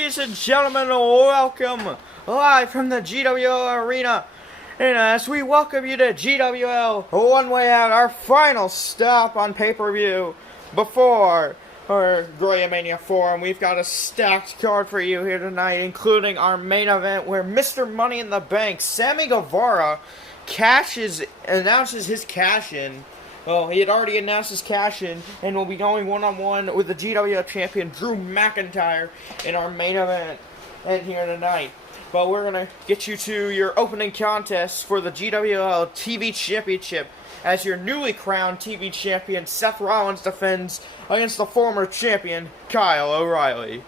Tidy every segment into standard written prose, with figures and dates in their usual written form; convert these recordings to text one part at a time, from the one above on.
Ladies and gentlemen, welcome live from the GWL Arena. And as we welcome you to GWL One Way Out, our final stop on pay-per-view before our Grayamaina Forum. We've got a stacked card for you here tonight, including our main event where Mr. Money in the Bank, Sammy Guevara, announces his cash-in. Well, he had already announced his cash-in and will be going one-on-one with the GWL champion, Drew McIntyre, in our main event here tonight. But we're going to get you to your opening contest for the GWL TV Championship as your newly crowned TV champion, Seth Rollins, defends against the former champion, Kyle O'Reilly.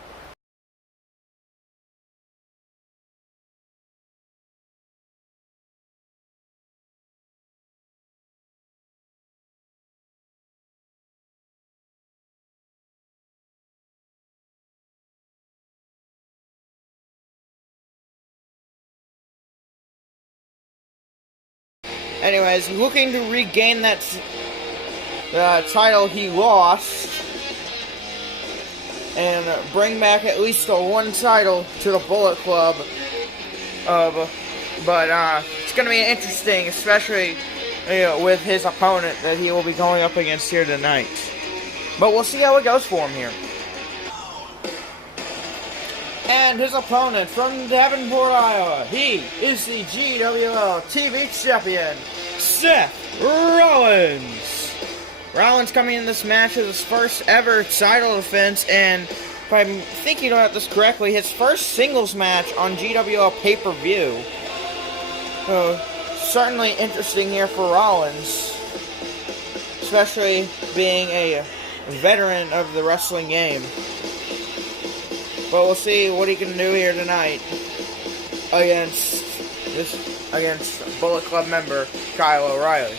Anyways, looking to regain that title he lost and bring back at least the one title to the Bullet Club. But it's going to be interesting, especially with his opponent that he will be going up against here tonight. But we'll see how it goes for him here. And his opponent from Davenport, Iowa, he is the GWL TV champion, Seth Rollins. Rollins coming in this match with his first ever title defense, and if I'm thinking about this correctly, his first singles match on GWL pay-per-view. Certainly interesting here for Rollins, especially being a veteran of the wrestling game. But we'll see what he can do here tonight against Bullet Club member Kyle O'Reilly.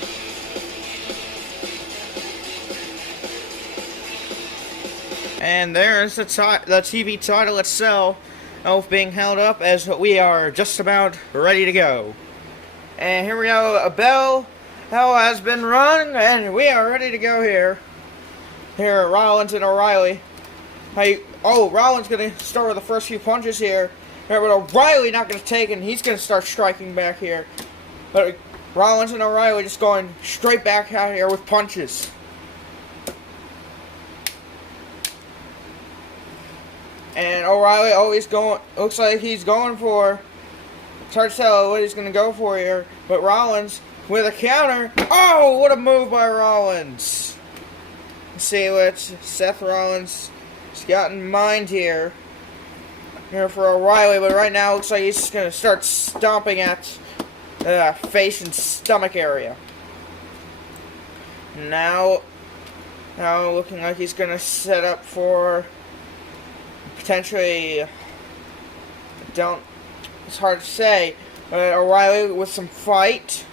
And there's the TV title itself being held up as we are just about ready to go. And here we go. A bell has been rung, and we are ready to go here. Here are Rollins and O'Reilly. Rollins going to start with the first few punches here. But O'Reilly not going to take it, and he's going to start striking back here. But Rollins and O'Reilly just going straight back out here with punches. And O'Reilly always looks like he's going for, it's hard to tell what he's going to go for here. But Rollins with a counter. Oh, what a move by Rollins. Let's see what Seth Rollins got in mind here for O'Reilly, but right now it looks like he's just going to start stomping at face and stomach area. Now looking like he's going to set up for potentially, it's hard to say, but O'Reilly with some fight.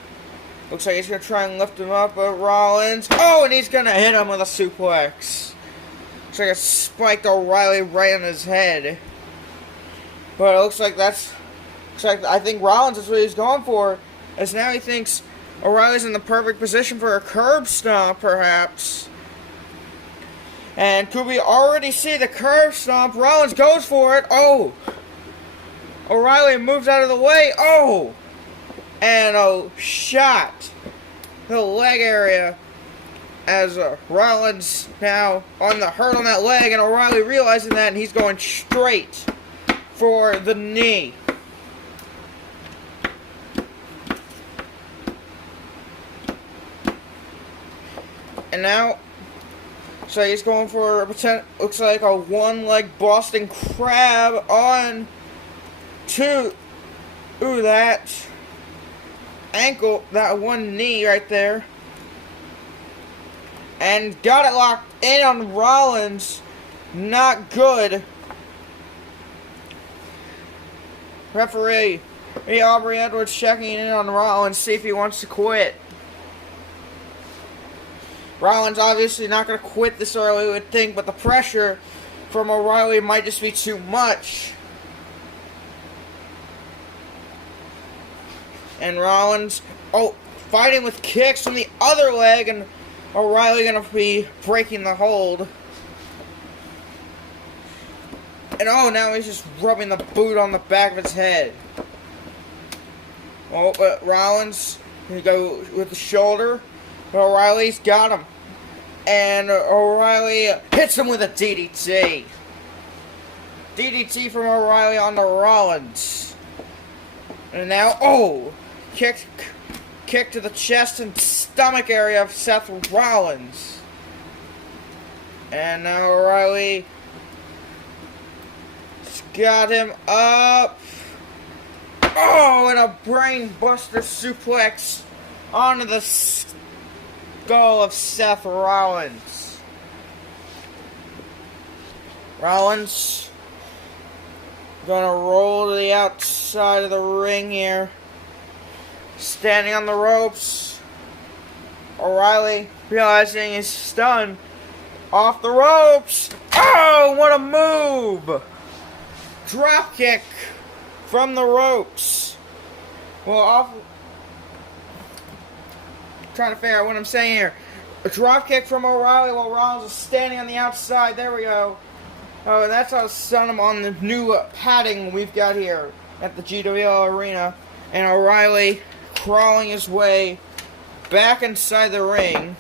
Looks like he's going to try and lift him up, but Rollins, and he's going to hit him with a suplex. Looks like it spiked O'Reilly right on his head. But it looks like I think Rollins is what he's going for, as now he thinks O'Reilly's in the perfect position for a curb stomp, perhaps. And could we already see the curb stomp? Rollins goes for it. Oh! O'Reilly moves out of the way. Oh! And a shot. The leg area. As Rollins now on the hurt on that leg, and O'Reilly realizing that, and he's going straight for the knee. And now, so he's going for looks like a one-leg Boston Crab on to that ankle, that one knee right there. And got it locked in on Rollins. Not good. Referee Aubrey Edwards checking in on Rollins, see if he wants to quit. Rollins obviously not going to quit this early, we would think, but the pressure from O'Reilly might just be too much. And Rollins, fighting with kicks from the other leg, and O'Reilly going to be breaking the hold. And oh, now he's just rubbing the boot on the back of his head. Oh, but Rollins, he go with the shoulder. But O'Reilly's got him. And O'Reilly hits him with a DDT. DDT from O'Reilly on the Rollins. And now, oh, kick to the chest and stomach area of Seth Rollins. And now O'Reilly got him up. Oh, and a brain buster suplex onto the skull of Seth Rollins. Rollins gonna roll to the outside of the ring here. Standing on the ropes. O'Reilly, realizing he's stunned, off the ropes. Oh, what a move! Drop kick from the ropes. Well, trying to figure out what I'm saying here. A drop kick from O'Reilly while Rollins is standing on the outside. There we go. Oh, and that's how to stun him on the new padding we've got here at the GWL Arena. And O'Reilly crawling his way back inside the ring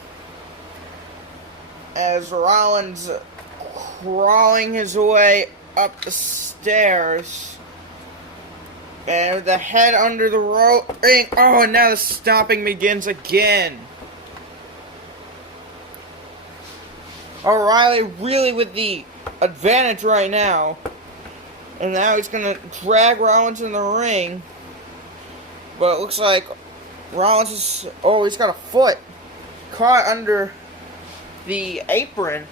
as Rollins crawling his way up the stairs. And the head under the ring. Oh, and now the stomping begins again. O'Reilly really with the advantage right now. And now he's going to drag Rollins in the ring. But it looks like Rollins is... Oh, he's got a foot caught under the apron.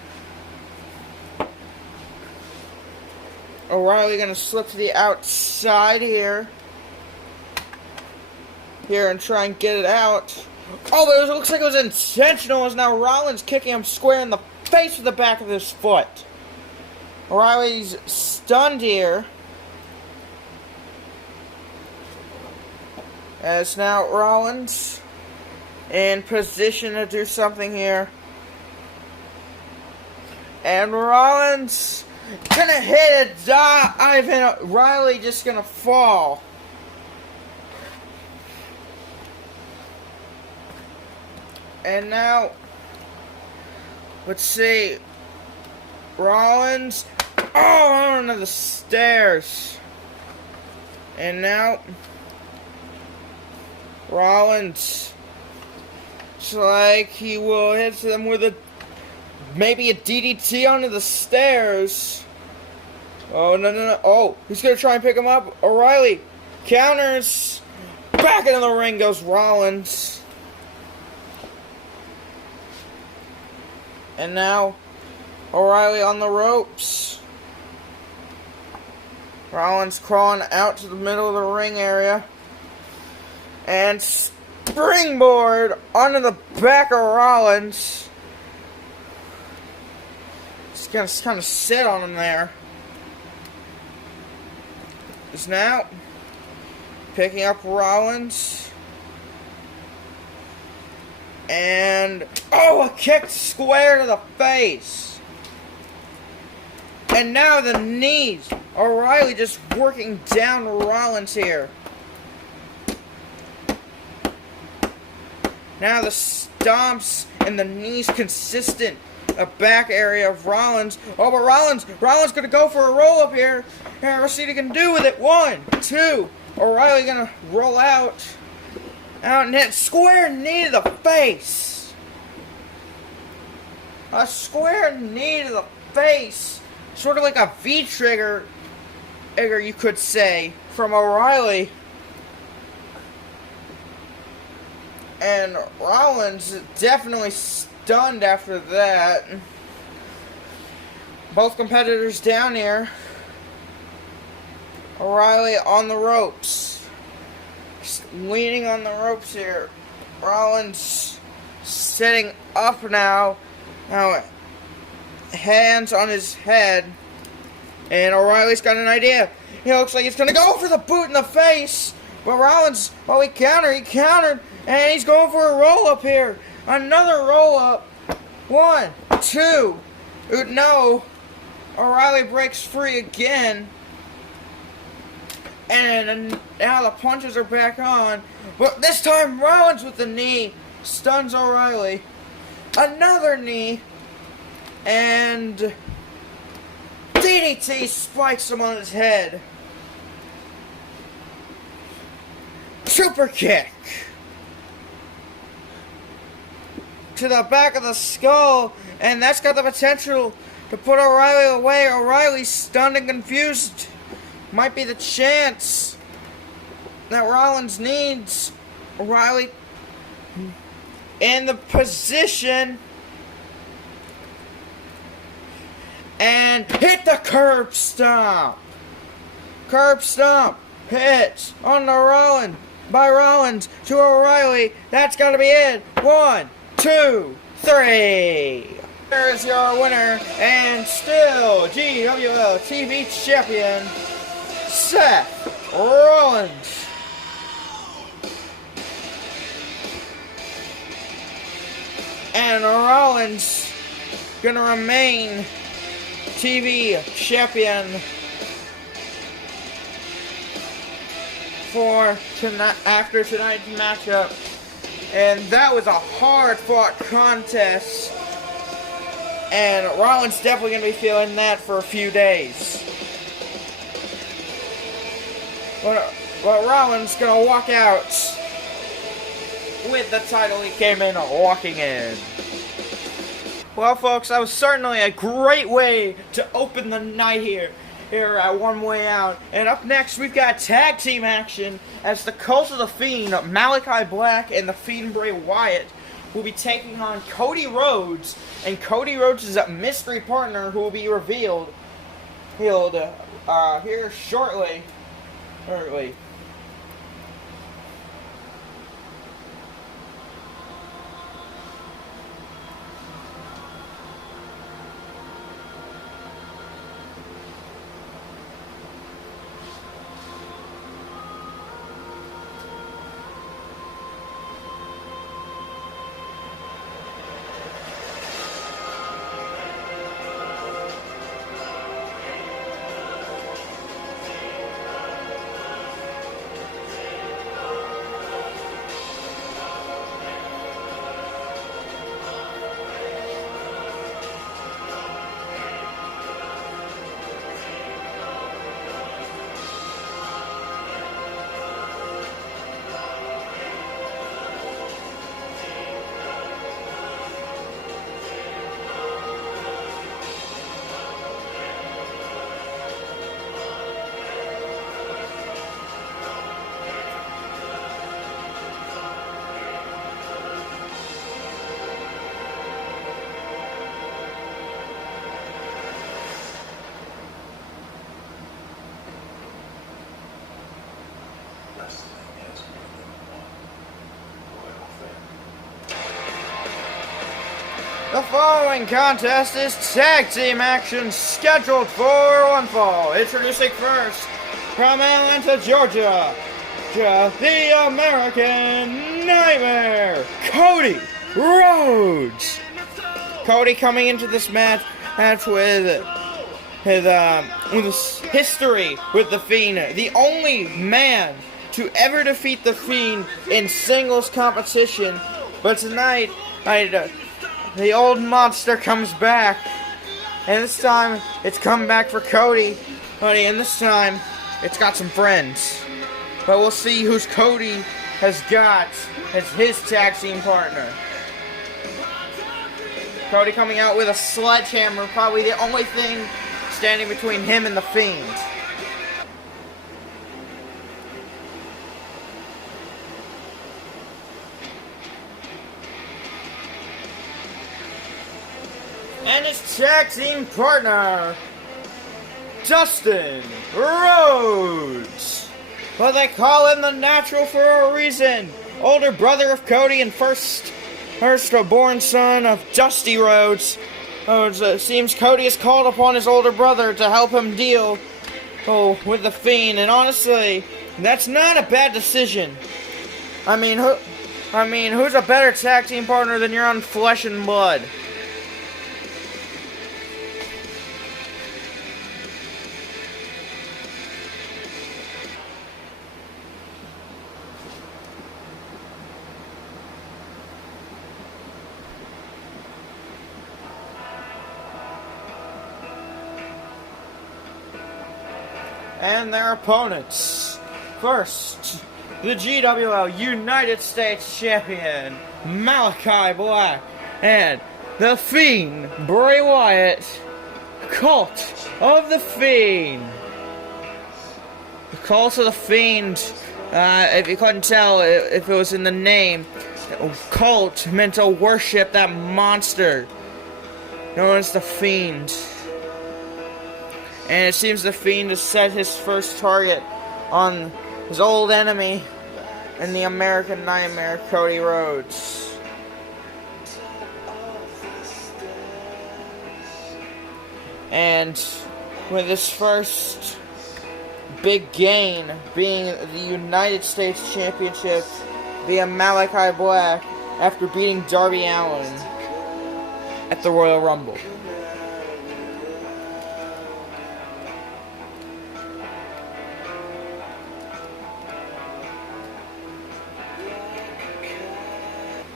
O'Reilly going to slip to the outside here. And try and get it out. Oh, but it looks like it was intentional as now Rollins kicking him square in the face with the back of his foot. O'Reilly's stunned here. As now Rollins in position to do something here. And Rollins gonna hit a dive and O'Reilly just gonna fall. And now, let's see. Rollins, oh, onto the stairs. And now, Rollins, it's like he will hit them with maybe a DDT onto the stairs. Oh, no. Oh, he's going to try and pick him up. O'Reilly counters. Back into the ring goes Rollins. And now, O'Reilly on the ropes. Rollins crawling out to the middle of the ring area. And springboard onto the back of Rollins. Just gonna kind of sit on him there. Is now picking up Rollins. And, oh, a kick square to the face. And now the knees. O'Reilly just working down Rollins here. Now the stomps and the knees consistent. The back area of Rollins. Oh, but Rollins gonna go for a roll-up here. Here, let's see what he can do with it. 1, 2. O'Reilly gonna roll out. Out and hit square knee to the face. A square knee to the face. Sort of like a V-trigger, you could say, from O'Reilly. And Rollins definitely stunned after that. Both competitors down here. O'Reilly on the ropes. Leaning on the ropes here. Rollins sitting up now. Now, hands on his head. And O'Reilly's got an idea. He looks like he's going to go for the boot in the face. But Rollins, he countered. And he's going for a roll-up here. Another roll-up. 1, 2. No. O'Reilly breaks free again. And now the punches are back on. But this time Rollins with the knee stuns O'Reilly. Another knee. And DDT spikes him on his head. Super kick to the back of the skull, and that's got the potential to put O'Reilly away. O'Reilly's stunned and confused. Might be the chance that Rollins needs. O'Reilly in the position and hit the curb stomp. Curb stomp hit on the Rollins by Rollins to O'Reilly. That's got to be it. 1, 2, 3. There's your winner and still GWL TV champion, Seth Rollins. And Rollins gonna remain TV champion for tonight, after tonight's matchup. And that was a hard-fought contest, and Rollins definitely gonna be feeling that for a few days. But Rollins gonna walk out with the title he came in walking in. Well, folks, that was certainly a great way to open the night here at One Way Out. And up next, we've got tag team action as the Cult of the Fiend, Malachi Black and the Fiend Bray Wyatt, will be taking on Cody Rhodes. And Cody Rhodes is a mystery partner who will be revealed here shortly. The following contest is tag team action scheduled for one fall. Introducing first, from Atlanta, Georgia, the American Nightmare, Cody Rhodes. Cody coming into this match with his history with the Fiend, the only man to ever defeat the Fiend in singles competition. But tonight, the old monster comes back, and this time it's come back for Cody, and this time it's got some friends. But we'll see who's Cody has got as his tag team partner. Cody coming out with a sledgehammer, probably the only thing standing between him and the Fiend. And his tag team partner, Dustin Rhodes. But they call him the Natural for a reason. Older brother of Cody and first-born son of Dusty Rhodes. It seems Cody has called upon his older brother to help him deal with the Fiend. And honestly, that's not a bad decision. I mean, who's a better tag team partner than your own flesh and blood? and their opponents. First, the GWL United States Champion, Malachi Black, and the Fiend, Bray Wyatt, Cult of the Fiend. The Cult of the Fiend, if you couldn't tell if it was in the name, cult meant to worship that monster known as the Fiend. And it seems the Fiend has set his first target on his old enemy in the American Nightmare, Cody Rhodes. And with his first big gain being the United States Championship via Malachi Black after beating Darby Allin at the Royal Rumble.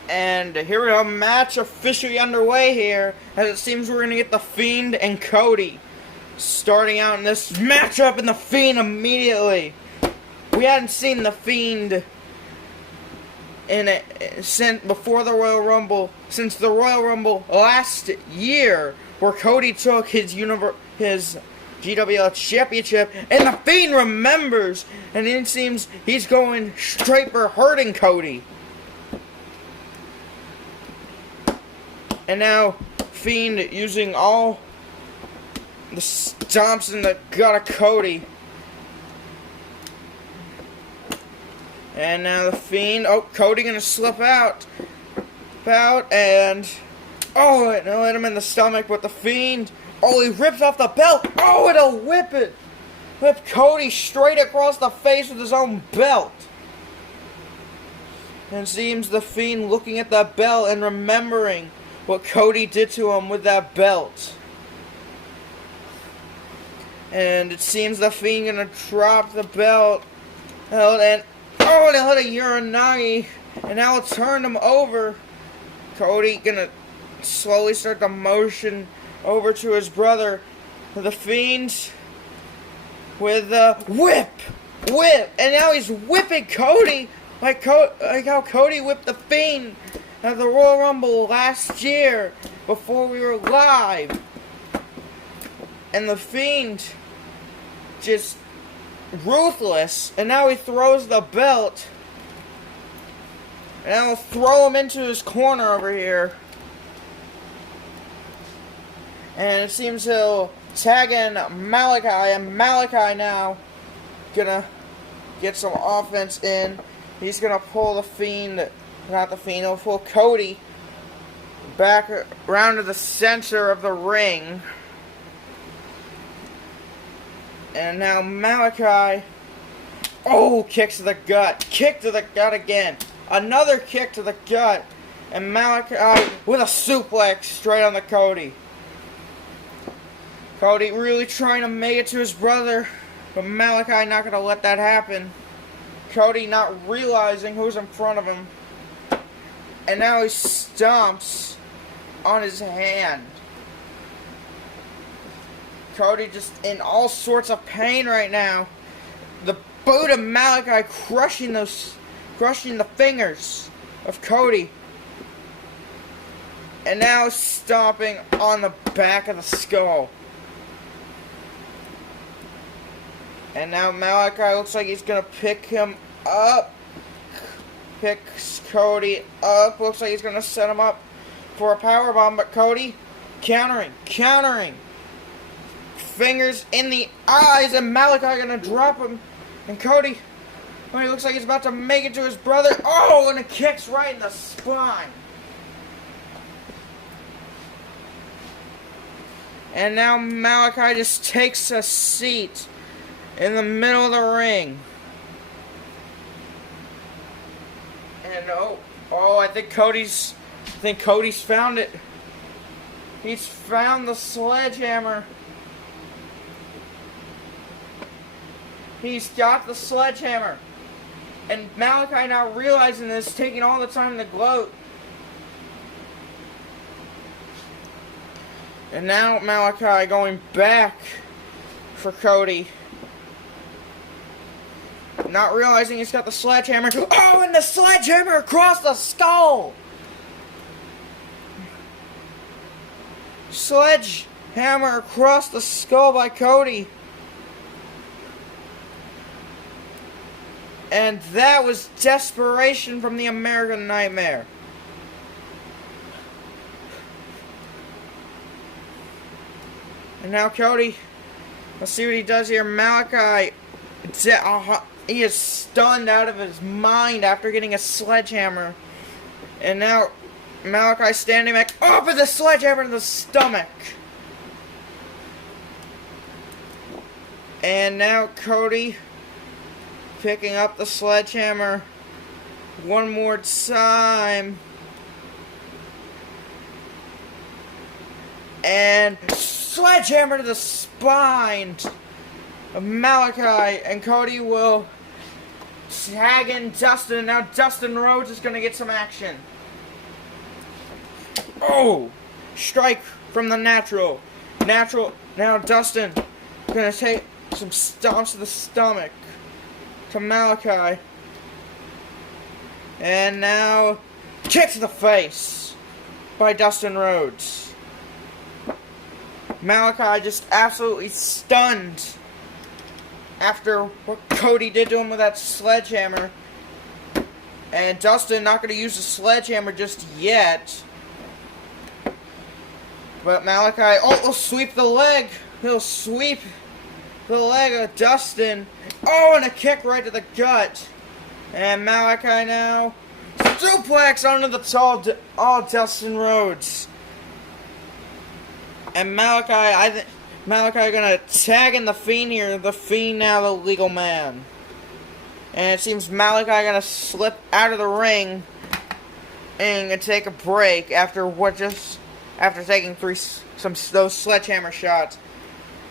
And here we have a match officially underway here, as it seems we're going to get the Fiend and Cody starting out in this matchup, and the Fiend immediately. We hadn't seen the Fiend since before the Royal Rumble, since the Royal Rumble last year, where Cody took his GWL Championship, and the Fiend remembers, and it seems he's going straight for hurting Cody. And now, Fiend using all the stomps in the gut of Cody. And now the Fiend, Cody gonna slip out, and, it hit him in the stomach with the Fiend. He rips off the belt. It'll whip Cody straight across the face with his own belt. And it seems the Fiend looking at that belt and remembering what Cody did to him with that belt. And it seems the Fiend gonna drop the belt. And they hit a Uranagi. And now it turned him over. Cody gonna slowly start to motion over to his brother. The Fiend with the whip. And now he's whipping Cody like how Cody whipped the Fiend at the Royal Rumble last year before we were live. And the Fiend just ruthless, and now he throws the belt, and I'll throw him into his corner over here. And it seems he'll tag in Malachi, and Malachi now gonna get some offense in. He's gonna pull the Fiend. He'll pull Cody back around to the center of the ring. And now Malachi, kicks to the gut. Kick to the gut again. Another kick to the gut. And Malachi with a suplex straight on the Cody. Cody really trying to make it to his brother, but Malachi not going to let that happen. Cody not realizing who's in front of him. And now he stomps on his hand. Cody just in all sorts of pain right now. The boot of Malachi crushing the fingers of Cody. And now stomping on the back of the skull. And now Malachi looks like he's gonna pick him up. Picks Cody up. Looks like he's gonna set him up for a powerbomb, but Cody countering. Fingers in the eyes, and Malachi gonna drop him. And Cody, he looks like he's about to make it to his brother. And it kicks right in the spine. And now Malachi just takes a seat in the middle of the ring. And I think Cody's found it. He's found the sledgehammer. He's got the sledgehammer. And Malachi now realizing this, taking all the time to gloat. And now Malachi going back for Cody. not realizing he's got the sledgehammer. Oh, and the sledgehammer across the skull! Sledgehammer across the skull by Cody. And that was desperation from the American Nightmare. And now Cody, let's see what he does here. Malachi, he is stunned out of his mind after getting a sledgehammer. And now Malachi standing back, up with the sledgehammer in the stomach. And now Cody picking up the sledgehammer one more time. And sledgehammer to the spine of Malachi. And Cody will tag in Dustin. And now Dustin Rhodes is going to get some action. Oh! Strike from the natural. Now Dustin going to take some stomps to the stomach to Malachi. And now kick to the face by Dustin Rhodes. Malachi just absolutely stunned after what Cody did to him with that sledgehammer. And Dustin not going to use the sledgehammer just yet. But Malachi, will sweep the leg. He'll sweep the leg of Dustin. Oh, and a kick right to the gut. And Malachi now suplex onto the tall Dustin Rhodes. And Malachi gonna tag in the Fiend here. The Fiend now the legal man. And it seems Malachi gonna slip out of the ring and take a break after taking those sledgehammer shots.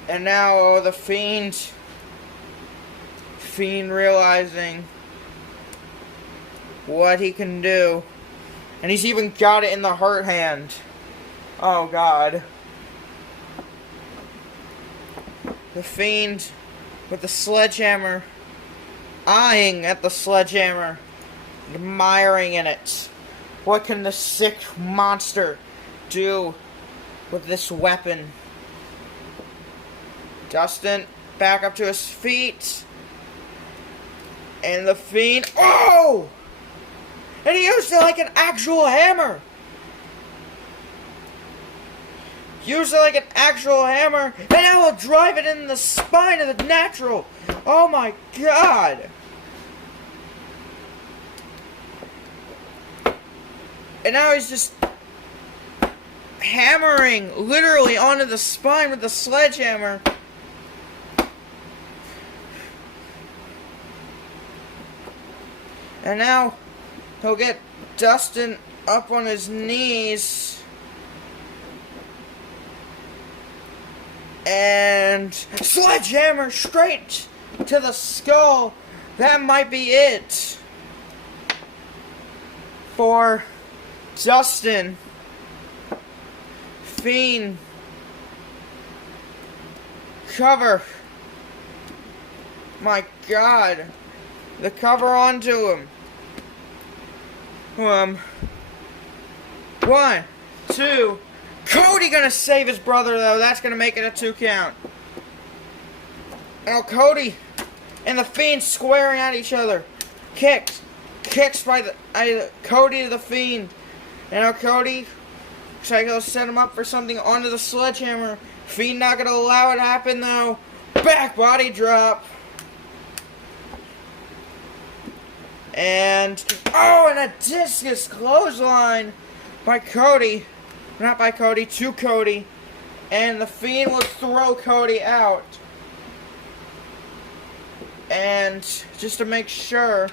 And now the Fiend realizing what he can do. And he's even got it in the hurt hand. Oh God. The Fiend with the sledgehammer, eyeing at the sledgehammer, admiring in it. What can the sick monster do with this weapon? Dustin back up to his feet. And the Fiend, oh! And he used it like an actual hammer. Use it like an actual hammer, and I will drive it in the spine of the natural. Oh my God. And now he's just hammering literally onto the spine with the sledgehammer. And now he'll get Dustin up on his knees. And sledgehammer straight to the skull. That might be it for Dustin. Fiend. Cover. My God. The cover onto him. 1, 2. Cody gonna save his brother though. That's gonna make it a 2 count. Now Cody and the Fiend squaring at each other. Kicks by Cody to the Fiend. And now Cody tries to set him up for something onto the sledgehammer. Fiend not gonna allow it to happen though. Back body drop. And a discus clothesline by Cody. Not by Cody, to Cody. And the Fiend will throw Cody out. And just to make sure,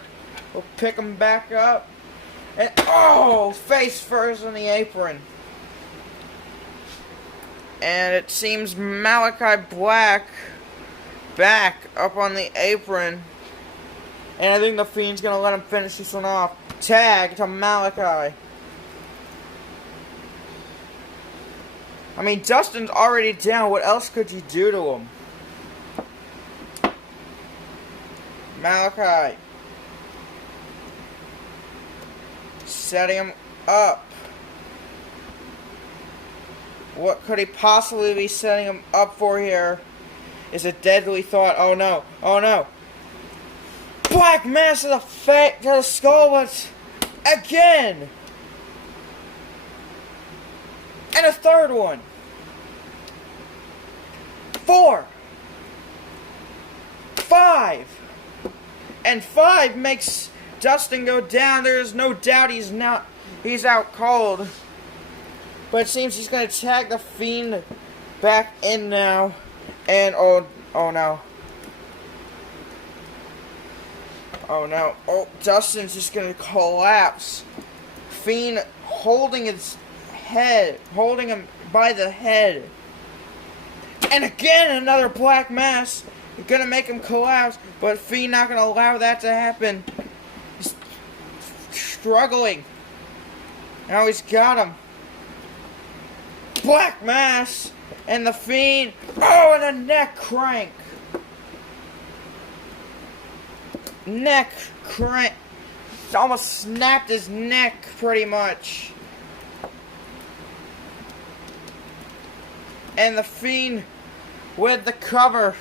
we'll pick him back up. And face first on the apron. And it seems Malachi Black back up on the apron. And I think the Fiend's gonna let him finish this one off. Tag to Malachi. I mean, Dustin's already down. What else could you do to him? Malachi. Setting him up. What could he possibly be setting him up for here? Is a deadly thought. Oh no. Oh no. Black mass to the skull, but again. And a third one. 4. 5. And 5 makes Dustin go down. There's no doubt he's out cold. But it seems he's going to tag the Fiend back in now. And oh no. Oh no. Oh, Dustin's just going to collapse. Fiend holding his head. Holding him by the head. And again, another black mass. Gonna make him collapse. But Fiend not gonna allow that to happen. He's struggling. Now he's got him. Black mass. And the Fiend. Oh, and a neck crank. Neck crank. Almost snapped his neck pretty much. And the Fiend with the cover.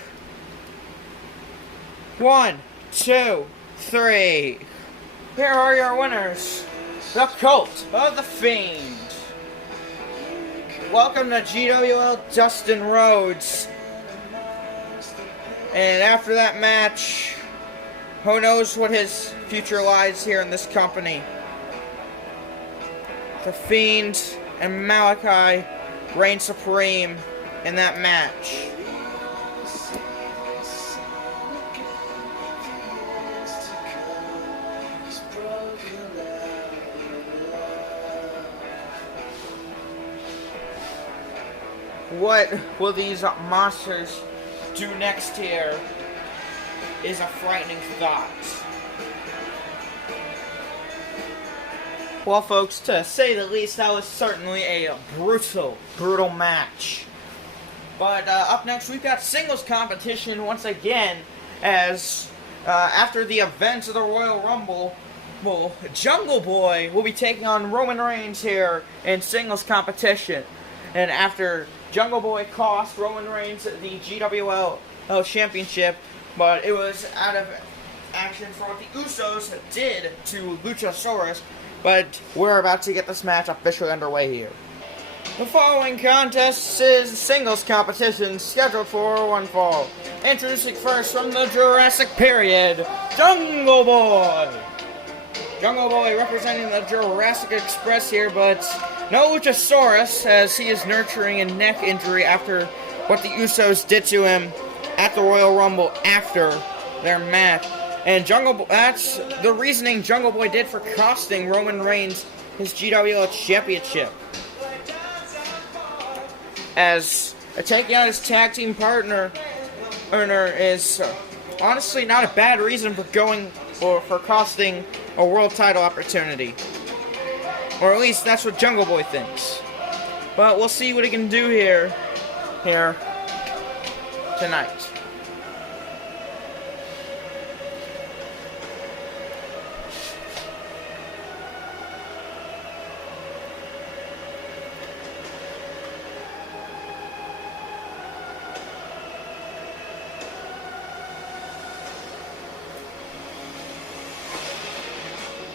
1, 2, 3. Here are your winners. The Cult of the Fiend. Welcome to GWL Dustin Rhodes. And after that match, who knows what his future lies here in this company. The Fiend and Malachi reign supreme in that match. What will these monsters do next here is a frightening thought. Well, folks, to say the least, that was certainly a brutal match. But up next, we've got singles competition once again, as after the events of the Royal Rumble, well, Jungle Boy will be taking on Roman Reigns here in singles competition. And after Jungle Boy cost Roman Reigns the GWL Championship, but it was out of action for what the Usos did to Luchasaurus. But we're about to get this match officially underway here. The following contest is singles competition scheduled for one fall. Introducing first from the Jurassic period, Jungle Boy. Jungle Boy representing the Jurassic Express here, but no Luchasaurus, as he is nurturing a neck injury after what the Usos did to him at the Royal Rumble after their match. And that's the reasoning Jungle Boy did for costing Roman Reigns his GWL Championship. As taking out his tag team partner is honestly not a bad reason for for costing a world title opportunity. Or at least that's what Jungle Boy thinks. But we'll see what he can do here tonight.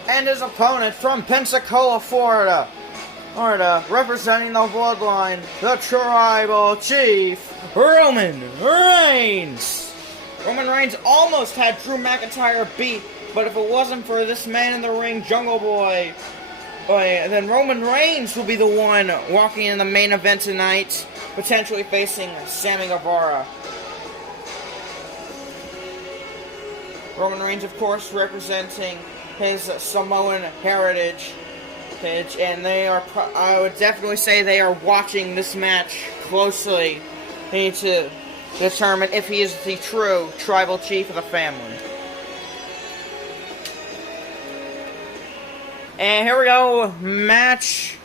And his opponent from Pensacola, Florida, representing the bloodline, the Tribal Chief, Roman Reigns. Roman Reigns almost had Drew McIntyre beat, but if it wasn't for this man in the ring, Jungle Boy, then Roman Reigns will be the one walking in the main event tonight, potentially facing Sammy Guevara. Roman Reigns, of course, representing his Samoan heritage, and I would definitely say they are watching this match closely. They need to determine if he is the true tribal chief of the family. And here we go, match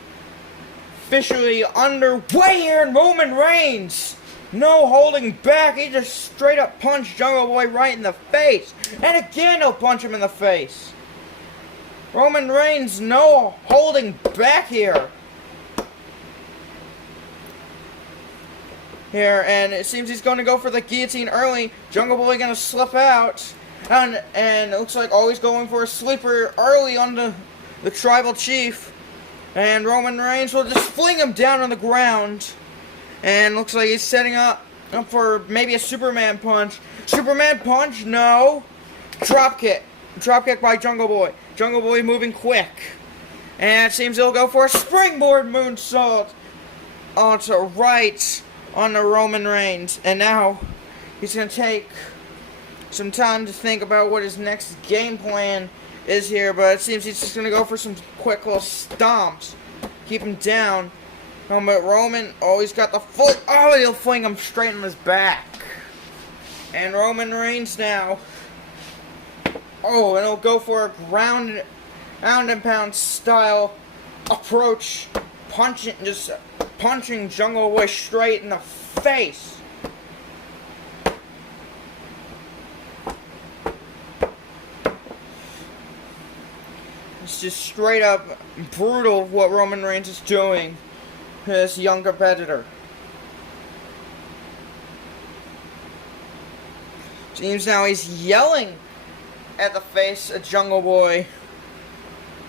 officially underway here, and Roman Reigns No holding back. He just straight up punched Jungle Boy right in the face. And again, he'll punch him in the face. Roman Reigns, no holding back here. And it seems he's going to go for the guillotine early. Jungle Boy going to slip out. And it looks like he's going for a sleeper early on the Tribal Chief. And Roman Reigns will just fling him down on the ground. And looks like he's setting up for maybe a Superman punch. Superman punch? No. Drop kick. Drop kick by Jungle Boy. Jungle Boy moving quick. And it seems he'll go for a springboard moonsault. To right on the Roman Reigns. And now he's going to take some time to think about what his next game plan is here. But it seems he's just going to go for some quick little stomps. Keep him down. But Roman, he's got the foot. He'll fling him straight in his back. And Roman Reigns now. And he'll go for a ground and pound style approach. Punching Jungle Boy straight in the face. It's just straight up brutal what Roman Reigns is doing. This young competitor. Seems now he's yelling at the face of Jungle Boy.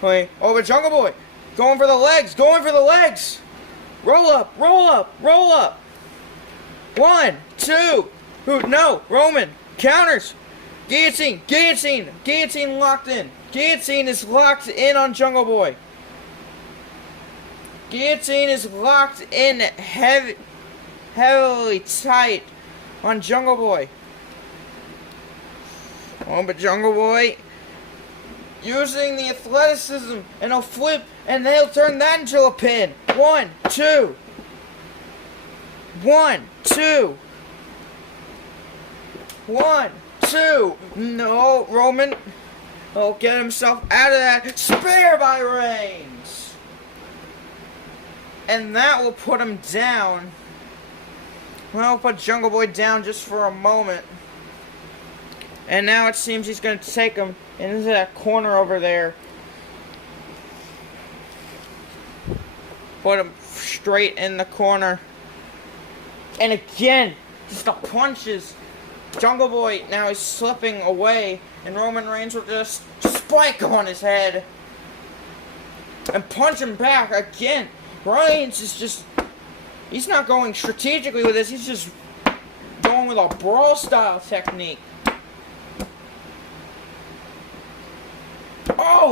But Jungle Boy going for the legs, Roll up, roll up, roll up. 1, 2. No, Roman counters. Guillotine, guillotine, guillotine locked in. Guillotine is locked in on Jungle Boy. Guillotine is locked in heavily tight on Jungle Boy. But Jungle Boy using the athleticism, and he'll flip, and they'll turn that into a pin. 1, 2. 1, 2. 1, 2. No, Roman will get himself out of that. Spear by Reigns. And that will put him down. Well, put Jungle Boy down just for a moment. And now it seems he's going to take him into that corner over there. Put him straight in the corner. And again, just the punches. Jungle Boy now is slipping away. And Roman Reigns will just spike on his head. And punch him back again. Reigns is just... He's not going strategically with this. He's just going with a brawl style technique.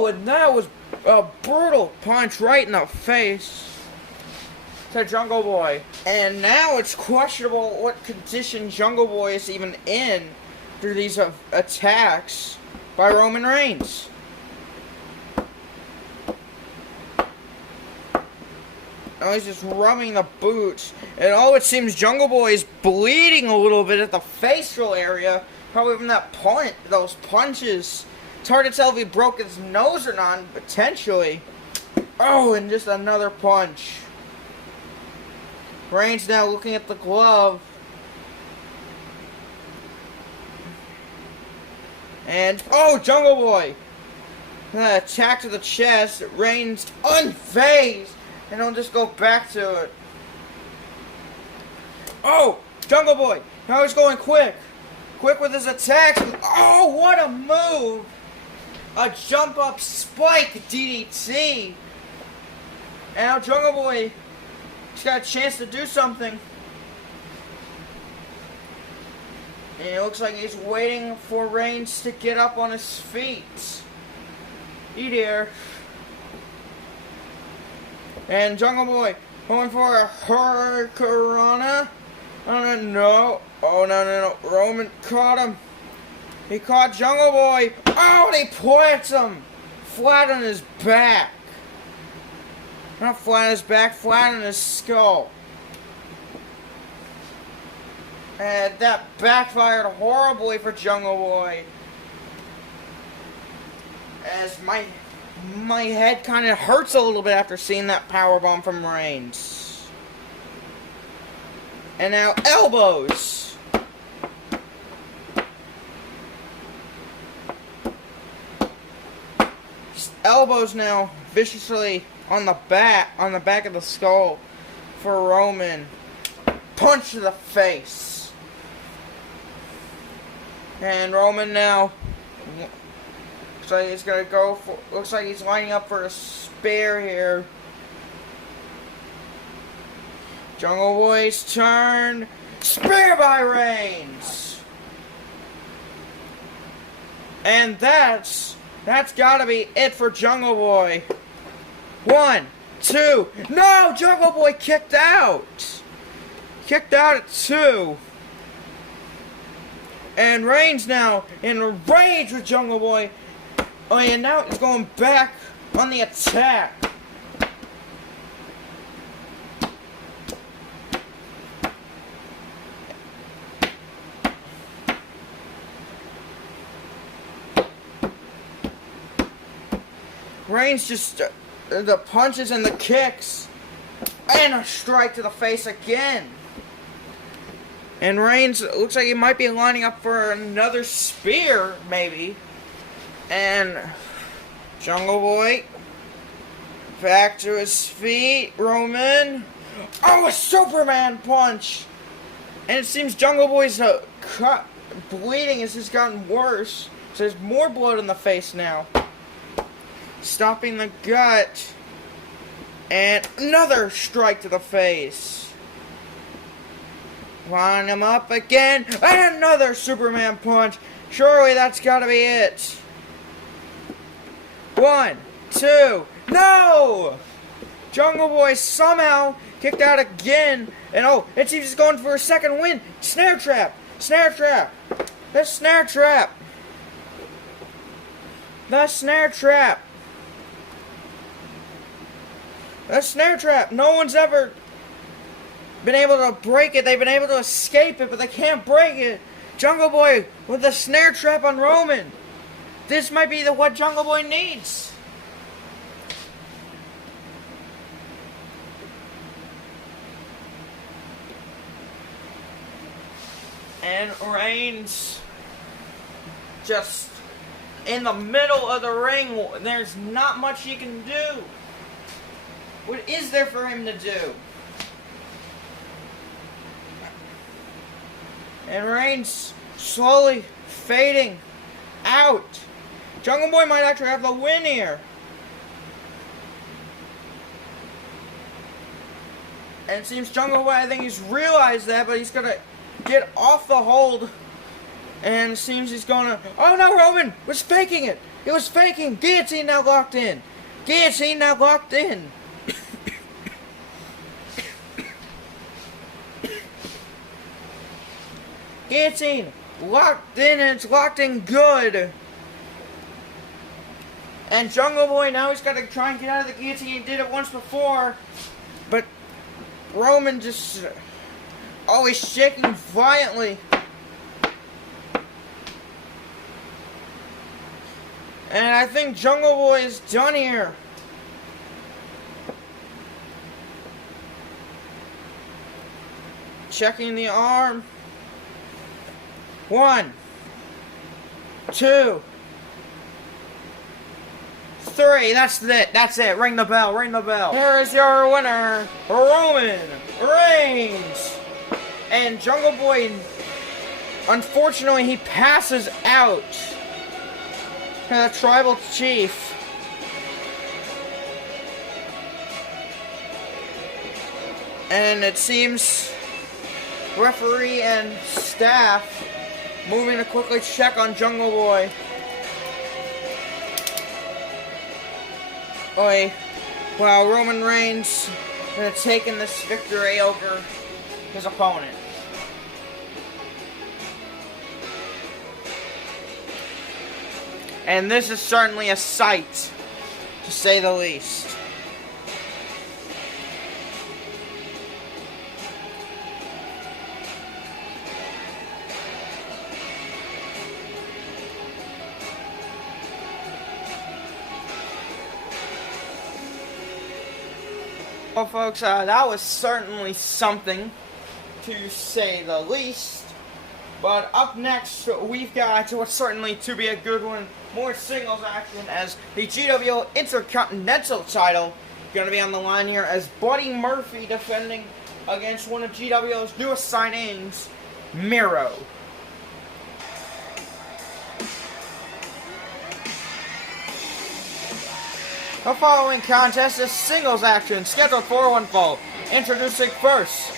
And that was a brutal punch right in the face to Jungle Boy. And now it's questionable what condition Jungle Boy is even in through these attacks by Roman Reigns. He's just rubbing the boots. And it seems Jungle Boy is bleeding a little bit at the facial area. Probably from those punches. It's hard to tell if he broke his nose or not, potentially. And just another punch. Reigns now looking at the glove. And, Jungle Boy! Attack to the chest. Reigns unfazed. And he'll just go back to it. Jungle Boy! Now he's going quick. Quick with his attacks. What a move! A jump up spike DDT. And now Jungle Boy, he's got a chance to do something. And it looks like he's waiting for Reigns to get up on his feet. Dear. And Jungle Boy going for a Hurricanrana. No. No. Roman caught him. He caught Jungle Boy. And he plants him flat on his back. Not flat on his back, flat on his skull. And that backfired horribly for Jungle Boy. As my head kind of hurts a little bit after seeing that powerbomb from Reigns. And now elbows. Just elbows now viciously on the back of the skull for Roman. Punch to the face. And Roman now looks like he's gonna go for, looks like he's lining up for a spear here. Jungle Boy's turn. Spear by Reigns. And that's gotta be it for Jungle Boy. 1, 2. No! Jungle Boy kicked out. Kicked out at 2. And Reigns now in rage with Jungle Boy. Oh, and now he's going back on the attack. Reigns just, the punches and the kicks. And a strike to the face again. And Reigns looks like he might be lining up for another spear, maybe. And Jungle Boy back to his feet. Roman. Oh, a Superman punch. And it seems Jungle Boy's bleeding has just gotten worse. So there's more blood in the face now. Stopping the gut. And another strike to the face. Line him up again. And another Superman punch. Surely that's gotta be it. 1, 2. No! Jungle Boy somehow kicked out again. And oh, it seems he's going for a second win. Snare trap. Snare trap. The snare trap. The snare trap. A snare trap. No one's ever been able to break it. They've been able to escape it, but they can't break it. Jungle Boy with a snare trap on Roman. This might be what Jungle Boy needs. And Reigns just in the middle of the ring. There's not much he can do. What is there for him to do? And Reigns slowly fading out. Jungle Boy might actually have the win here. And it seems Jungle Boy, I think he's realized that, but he's gonna get off the hold. And it seems he's gonna... Oh no, Roman was faking it. He was faking. Guillotine now locked in. Guillotine now locked in. Guillotine locked in, and it's locked in good. And Jungle Boy now he's got to try and get out of the guillotine. He did it once before, but Roman just always shaking violently. And I think Jungle Boy is done here. Checking the arm. 1, 2, 3. That's it. That's it. Ring the bell. Ring the bell. Here is your winner, Roman Reigns. And Jungle Boy, unfortunately, he passes out. The tribal chief. And it seems referee and staff moving to quickly check on Jungle Boy. While Roman Reigns has taken this victory over his opponent. And this is certainly a sight, to say the least. Well, folks, that was certainly something to say the least. But up next, we've got what's certainly to be a good one, more singles action, as the GWL Intercontinental title going to be on the line here, as Buddy Murphy defending against one of GWL's newest signings, Miro. The following contest is singles action, scheduled for one fall. Introducing first,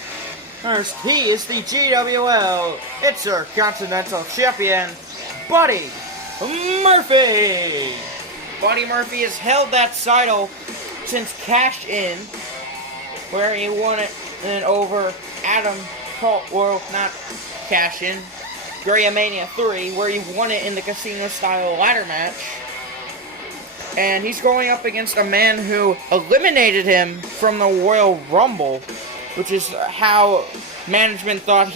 he is the GWL Intercontinental Champion, Buddy Murphy. Buddy Murphy has held that title since Cash In, where he won it over Adam Cole, well, not Cash In, Grayamaina 3, where he won it in the casino-style ladder match. And he's going up against a man who eliminated him from the Royal Rumble, which is how management thought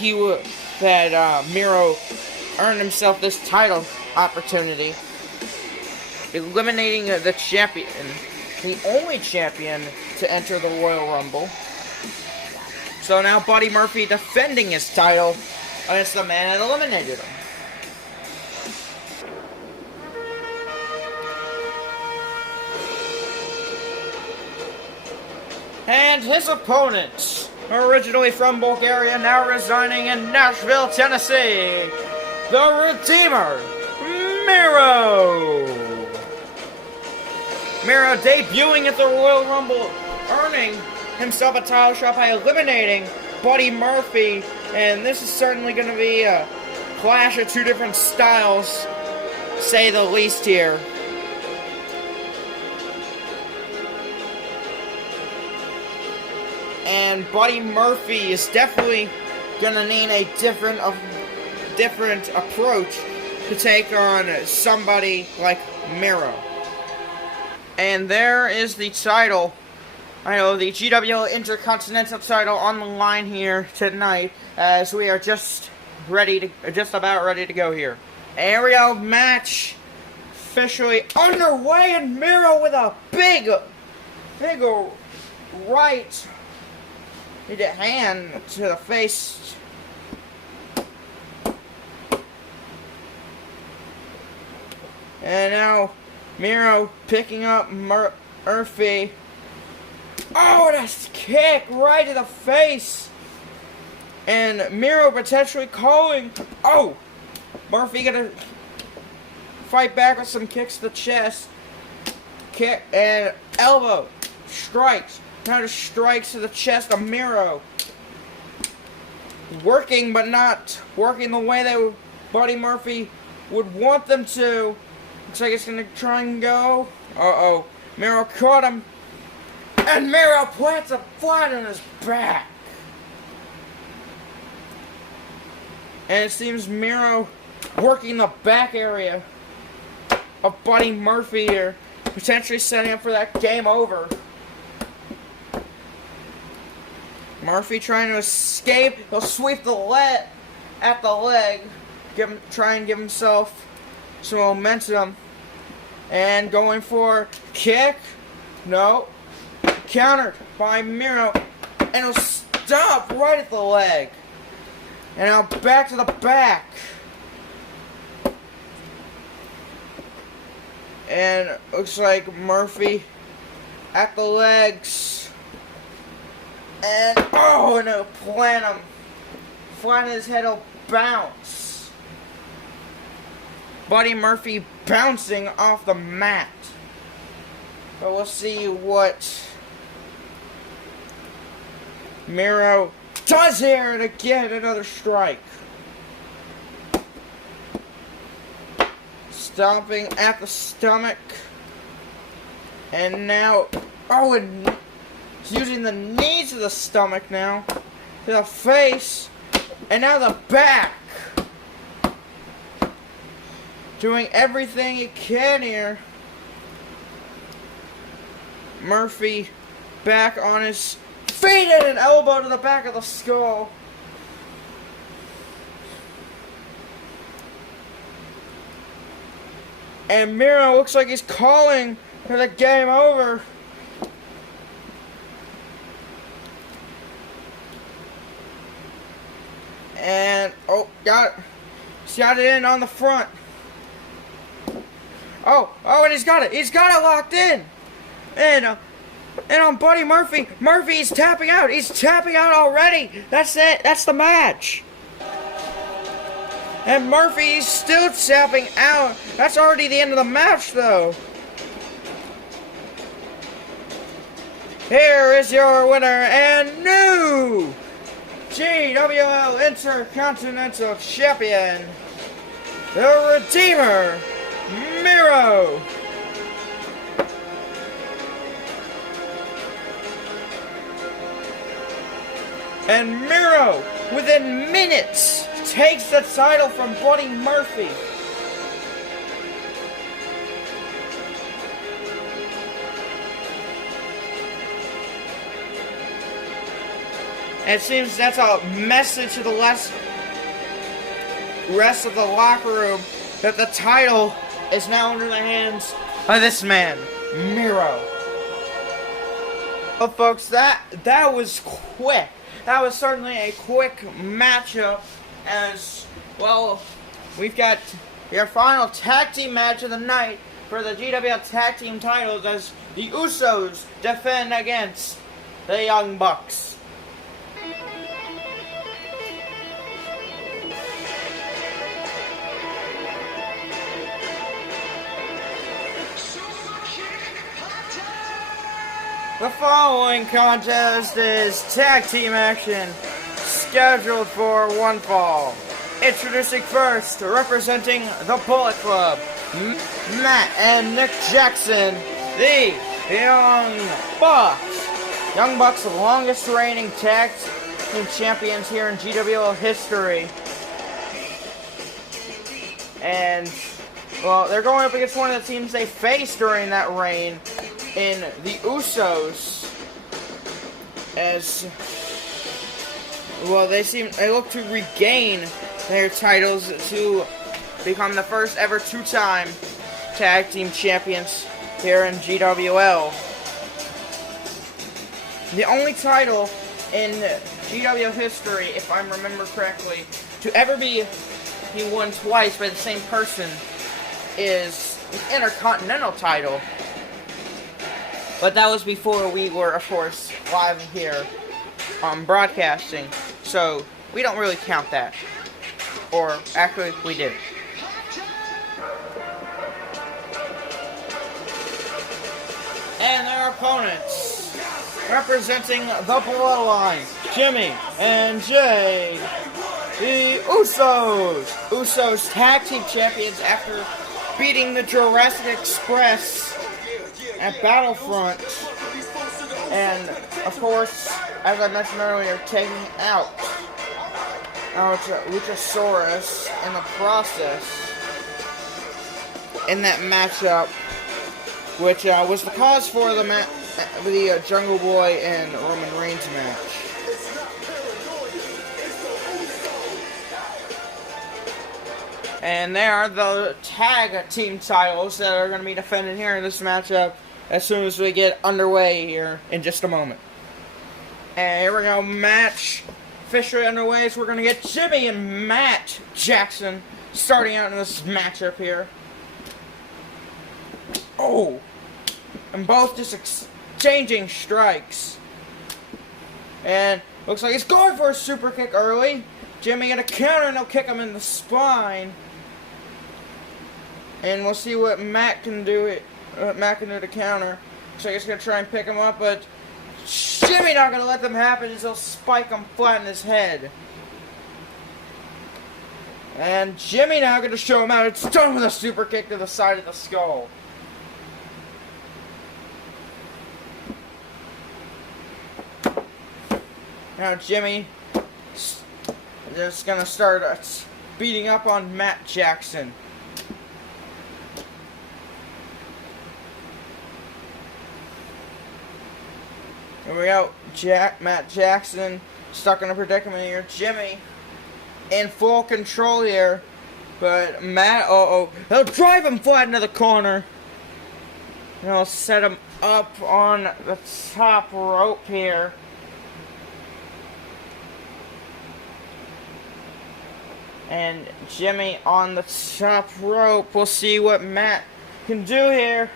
that Miro earned himself this title opportunity. Eliminating the champion, the only champion to enter the Royal Rumble. So now Buddy Murphy defending his title against the man that eliminated him. And his opponent, originally from Bulgaria, now residing in Nashville, Tennessee, the Redeemer, Miro. Miro debuting at the Royal Rumble, earning himself a title shot by eliminating Buddy Murphy, and this is certainly going to be a clash of two different styles, say the least here. And Buddy Murphy is definitely gonna need a different approach to take on somebody like Miro. And there is the title. I know, the GWL Intercontinental title on the line here tonight, as we are just about ready to go here. Aerial match officially underway, and Miro with a big right hand to the face. And now Miro picking up Murphy. Oh, that's a kick right to the face. And Miro potentially calling. Oh, Murphy gonna fight back with some kicks to the chest. Kick and elbow. Strikes. Now just strikes to the chest of Miro. Working, but not working the way that Buddy Murphy would want them to. Looks like it's going to try and go. Uh-oh. Miro caught him. And Miro plants a flat on his back. And it seems Miro working the back area of Buddy Murphy here. Potentially setting up for that game over. Murphy trying to escape. He'll sweep the leg at the leg. Try and give himself some momentum. And going for kick. No. Countered by Miro. And he'll stop right at the leg. And now back to the back. And looks like Murphy at the legs. And, oh, and it'll plant him. Flat his head, will bounce. Buddy Murphy bouncing off the mat. But we'll see what Miro does here to get another strike. Stomping at the stomach. And now, oh, and he's using the knees of the stomach now. To the face. And now the back. Doing everything he can here. Murphy back on his feet and an elbow to the back of the skull. And Miro looks like he's calling for the game over. And, oh, he's got it in on the front. Oh, and he's got it locked in. And on Buddy Murphy, Murphy's tapping out. He's tapping out already. That's it. That's the match. And Murphy's still tapping out. That's already the end of the match, though. Here is your winner and new GWL Intercontinental Champion, the Redeemer, Miro. And Miro, within minutes, takes the title from Buddy Murphy. And it seems that's a message to the rest of the locker room that the title is now under the hands of this man, Miro. Well, folks, that was quick. That was certainly a quick matchup. As well, we've got your final tag team match of the night for the GWL tag team titles as the Usos defend against the Young Bucks. The following contest is tag team action, scheduled for one fall. Introducing first, representing the Bullet Club, Matt and Nick Jackson, the Young Bucks. Young Bucks, the longest reigning tag team champions here in GWL history. And, well, they're going up against one of the teams they faced during that reign in the Usos. As, well, they look to regain their titles to become the first ever two-time tag team champions here in GWL. The only title in GWL history, if I remember correctly, to ever be won twice by the same person is the Intercontinental title. But that was before we were, of course, live here broadcasting. So we don't really count that. Or actually, we do. And their opponents, representing the Bloodline, Jimmy and Jay, the Usos. Usos tag team champions after beating the Jurassic Express at Battlefront, and of course, as I mentioned earlier, taking out Luchasaurus in the process in that matchup, which was the cause for the Jungle Boy and Roman Reigns match. And there are the tag team titles that are going to be defended here in this matchup as soon as we get underway here in just a moment. And here we go, match officially underway. So we're going to get Jimmy and Matt Jackson starting out in this matchup here. Oh! And both just exchanging strikes. And looks like he's going for a super kick early. Jimmy got a counter and he'll kick him in the spine. And we'll see what Matt can do. Matt can do to counter. So he's going to try and pick him up, but Jimmy not going to let them happen. He'll spike him flat in his head. And Jimmy now going to show him out. It's done with a super kick to the side of the skull. Now Jimmy just going to start beating up on Matt Jackson. Here we go. Matt Jackson stuck in a predicament here. Jimmy in full control here. But Matt, he'll drive him flat into the corner. And he'll set him up on the top rope here. And Jimmy on the top rope. We'll see what Matt can do here.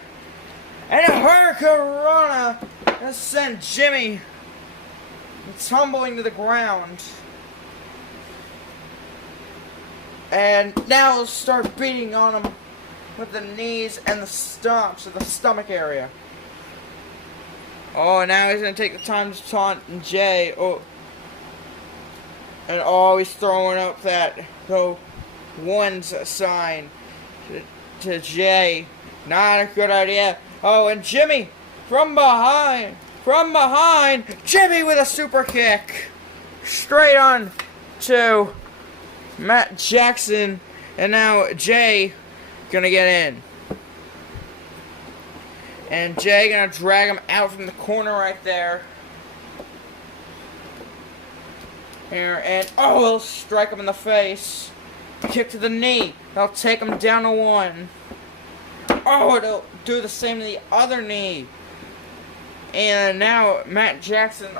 And a Hurricanrana has sent Jimmy tumbling to the ground. And now we'll start beating on him with the knees and the stomps of the stomach area. Oh, now he's going to take the time to taunt Jay. Oh. And he's throwing up that one's sign to Jay. Not a good idea. Oh, and Jimmy from behind, Jimmy with a super kick. Straight on to Matt Jackson. And now Jay gonna get in. And Jay gonna drag him out from the corner right there. Here, and he'll strike him in the face. Kick to the knee. That'll take him down to 1. Oh, it'll do the same to the other knee. And now Matt Jackson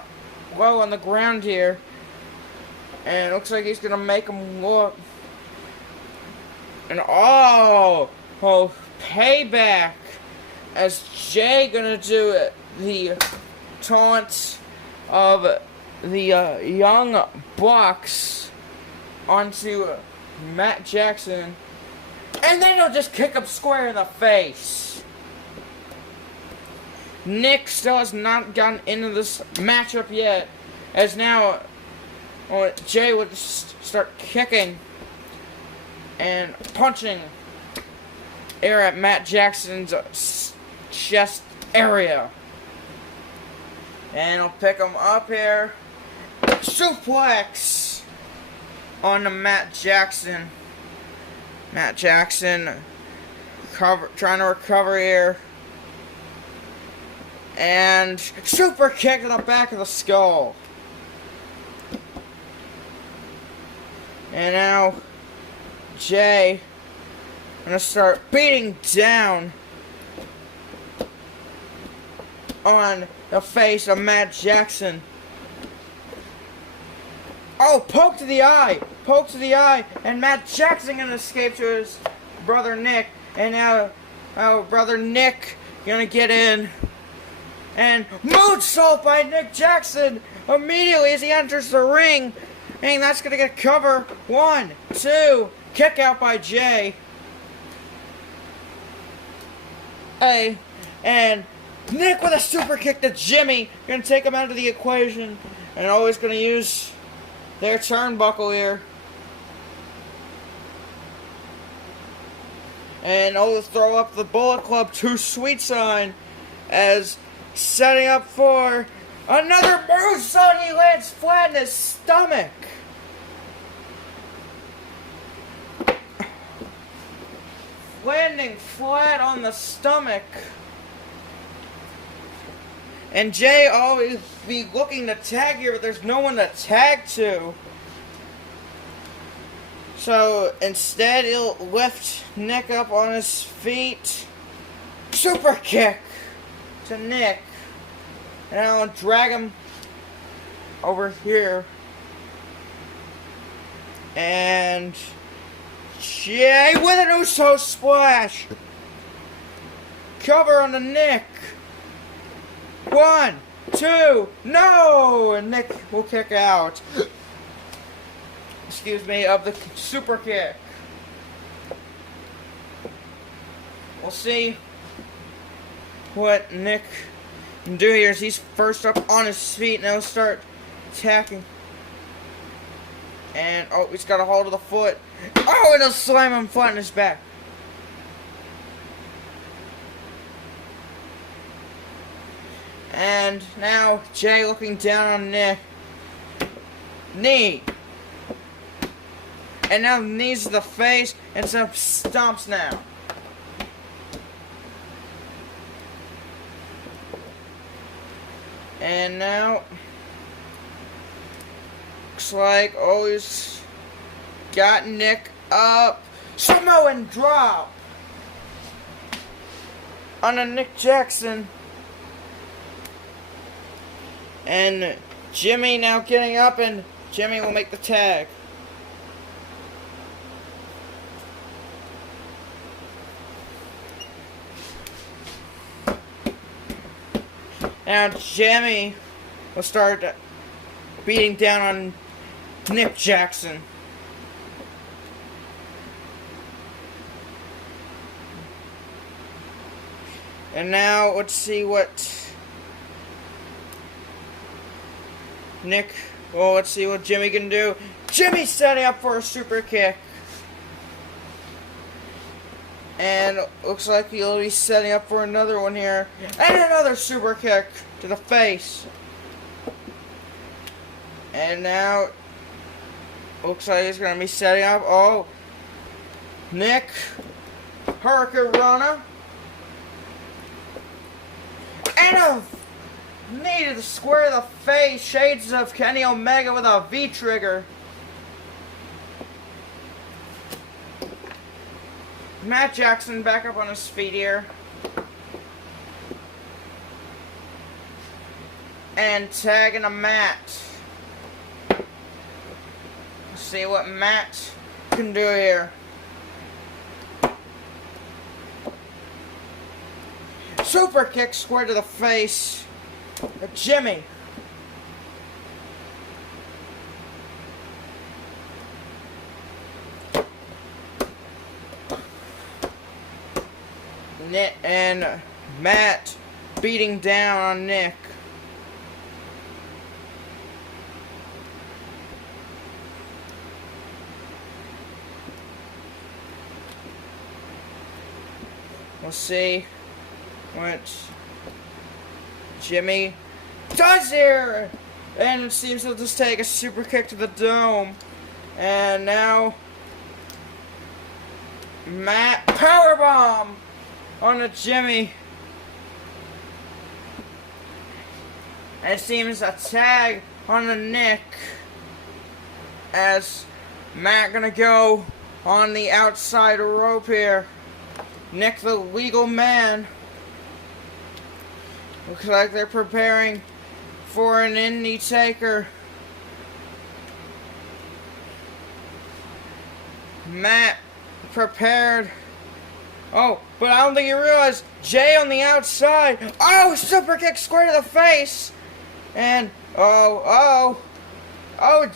low on the ground here. And it looks like he's gonna make him look. And payback. As Jay gonna do the taunt of the Young Bucks onto Matt Jackson, and then he'll just kick him square in the face. Nick still has not gotten into this matchup yet, as now Jay would start kicking and punching air at Matt Jackson's chest area. And he'll pick him up here. Suplex on to Matt Jackson. Matt Jackson trying to recover here. And super kick to the back of the skull. And now Jay gonna start beating down on the face of Matt Jackson. Oh, poke to the eye, and Matt Jackson gonna escape to his brother Nick, and now brother Nick gonna get in, and moonsault by Nick Jackson immediately as he enters the ring, and that's gonna get cover. 1, 2, kick out by Jay. Hey, and Nick with a super kick to Jimmy, gonna take him out of the equation, and always gonna use their turnbuckle here. And throw up the Bullet Club 2 Sweet sign as setting up for another moonsault. He lands flat in his stomach. Landing flat on the stomach. And Jay always be looking to tag here, but there's no one to tag to. So instead, he'll lift Nick up on his feet. Super kick to Nick. And I'll drag him over here. And Jay with an Uso splash. Cover on the Nick. 1, 2, no! And Nick will kick out. Excuse me, of the super kick. We'll see what Nick can do here as he's first up on his feet, and he'll start attacking. And, he's got a hold of the foot. Oh, and he'll slam him flat in his back. And now Jay looking down on Nick. Knee. And now knees to the face and some stomps now. And now looks like he's got Nick up. Samoan drop on a Nick Jackson. And Jimmy now getting up, and Jimmy will make the tag. Now Jimmy will start beating down on Nick Jackson. And now let's see what let's see what Jimmy can do. Jimmy's setting up for a super kick. And looks like he'll be setting up for another one here. And another super kick to the face. And now, looks like he's going to be setting up. Oh, Nick. Hurricane Rana. And a knee to the square of the face. Shades of Kenny Omega with a V-trigger. Matt Jackson back up on his feet here. And tagging a Matt. Let's see what Matt can do here. Super kick square to the face of Jimmy. And Matt beating down on Nick. We'll see what Jimmy does here. And it seems he'll just take a super kick to the dome. And now Matt powerbomb on a Jimmy. And it seems a tag on the Nick. As Matt gonna go on the outside rope here. Nick the legal man. Looks like they're preparing for an indie taker. Matt prepared. Oh, but I don't think you realize Jay on the outside. Oh, super kick square to the face. And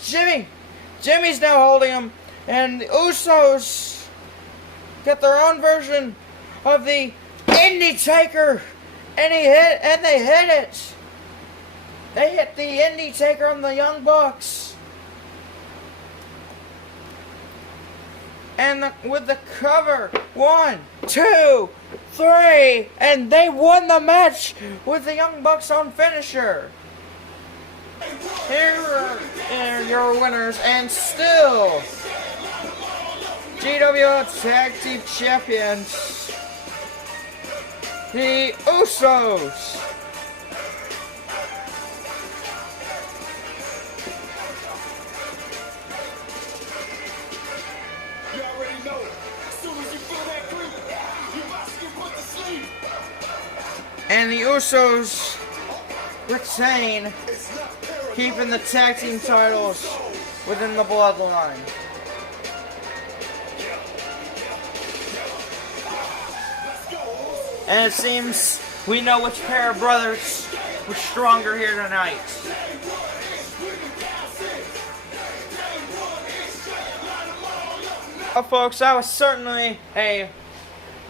Jimmy. Jimmy's now holding him. And the Usos get their own version of the indie taker. And they hit it. They hit the indie taker on the Young Bucks. And with the cover, 1, 2, 3, and they won the match with the Young Bucks on finisher. Here are your winners, and still GWL Tag Team Champions, the Usos. And the Usos retain, keeping the tag team titles within the bloodline. And it seems we know which pair of brothers were stronger here tonight. Well, folks, that was certainly a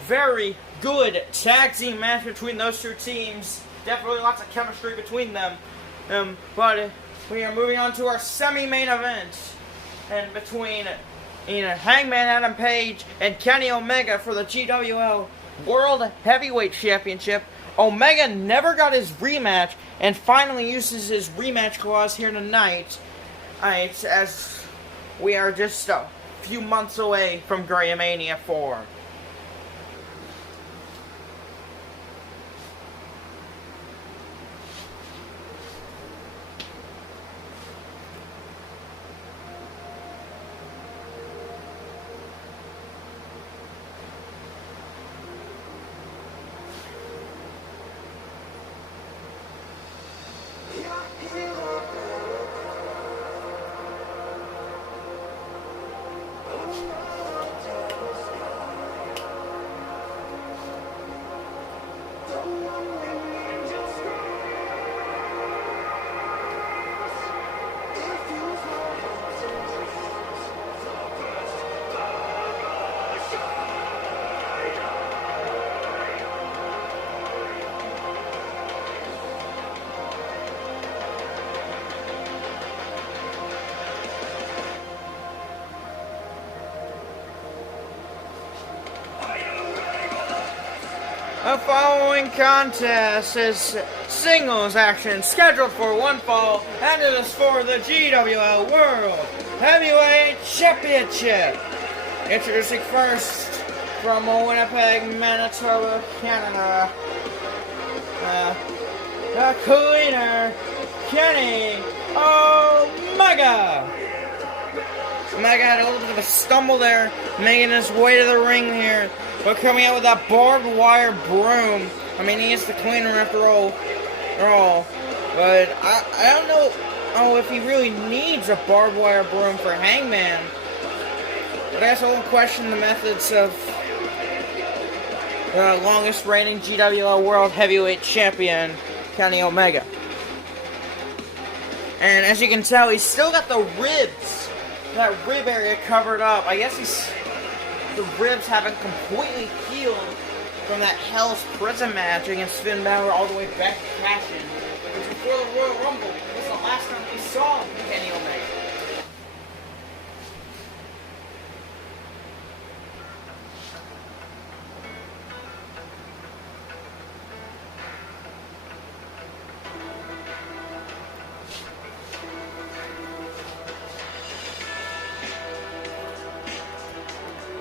very good tag team match between those two teams. Definitely lots of chemistry between them. But we are moving on to our semi-main event, and between Hangman Adam Page and Kenny Omega for the GWL World Heavyweight Championship. Omega never got his rematch, and finally uses his rematch clause here tonight, as we are just a few months away from Grayamaina 4. The following contest is singles action scheduled for one fall, and it is for the GWL World Heavyweight Championship. Introducing first from Winnipeg, Manitoba, Canada, the cleaner, Kenny Omega. Omega had a little bit of a stumble there, making his way to the ring here, but coming out with that barbed wire broom. I mean, he is the cleaner after all. But I don't know if he really needs a barbed wire broom for Hangman. But I also won't question the methods of the longest reigning GWL World Heavyweight Champion, Kenny Omega. And as you can tell, he's still got the ribs, that rib area covered up. I guess the ribs haven't completely healed from that Hell's Prison match against Finn Balor all the way back to Passion. Which before the Royal Rumble was the last time we saw Kenny Omega.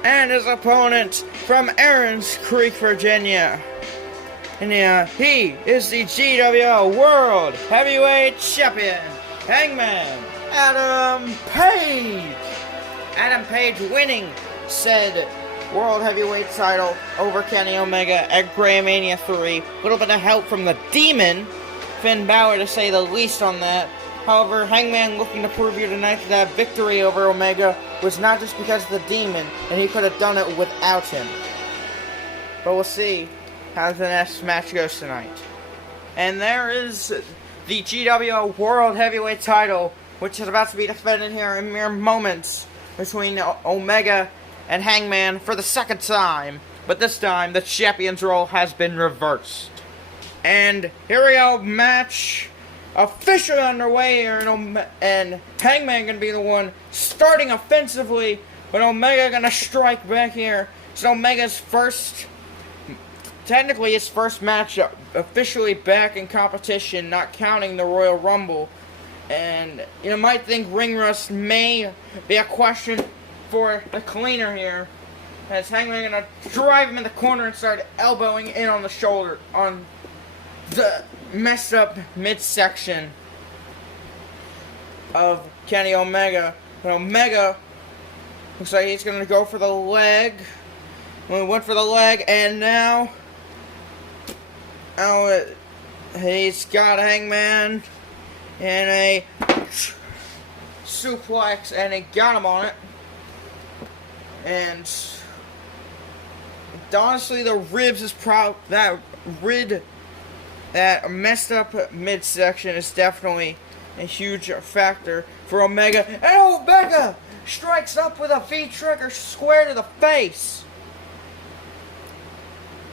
And his opponent from Aaron's Creek, Virginia. And he is the GWL World Heavyweight Champion, Hangman Adam Page. Adam Page winning said World Heavyweight title over Kenny Omega at Grayamaina 3. A little bit of help from the Demon, Finn Balor to say the least on that. However, Hangman looking to prove here tonight that victory over Omega was not just because of the Demon, and he could have done it without him. But we'll see how the next match goes tonight. And there is the GWL World Heavyweight title, which is about to be defended here in mere moments between Omega and Hangman for the second time. But this time, the champion's role has been reversed. And here we go, match officially underway here, and Hangman gonna be the one starting offensively, but Omega gonna strike back here. It's Omega's technically his first match officially back in competition, not counting the Royal Rumble. And you might think ring rust may be a question for the cleaner here, as Hangman gonna drive him in the corner and start elbowing in on the shoulder, on the messed up midsection of Kenny Omega. But Omega looks like he's going to go for the leg. We went for the leg, and now he's got Hangman in a suplex, and he got him on it. And honestly, the ribs is that messed up midsection is definitely a huge factor for Omega. And Omega strikes up with a V-trigger square to the face.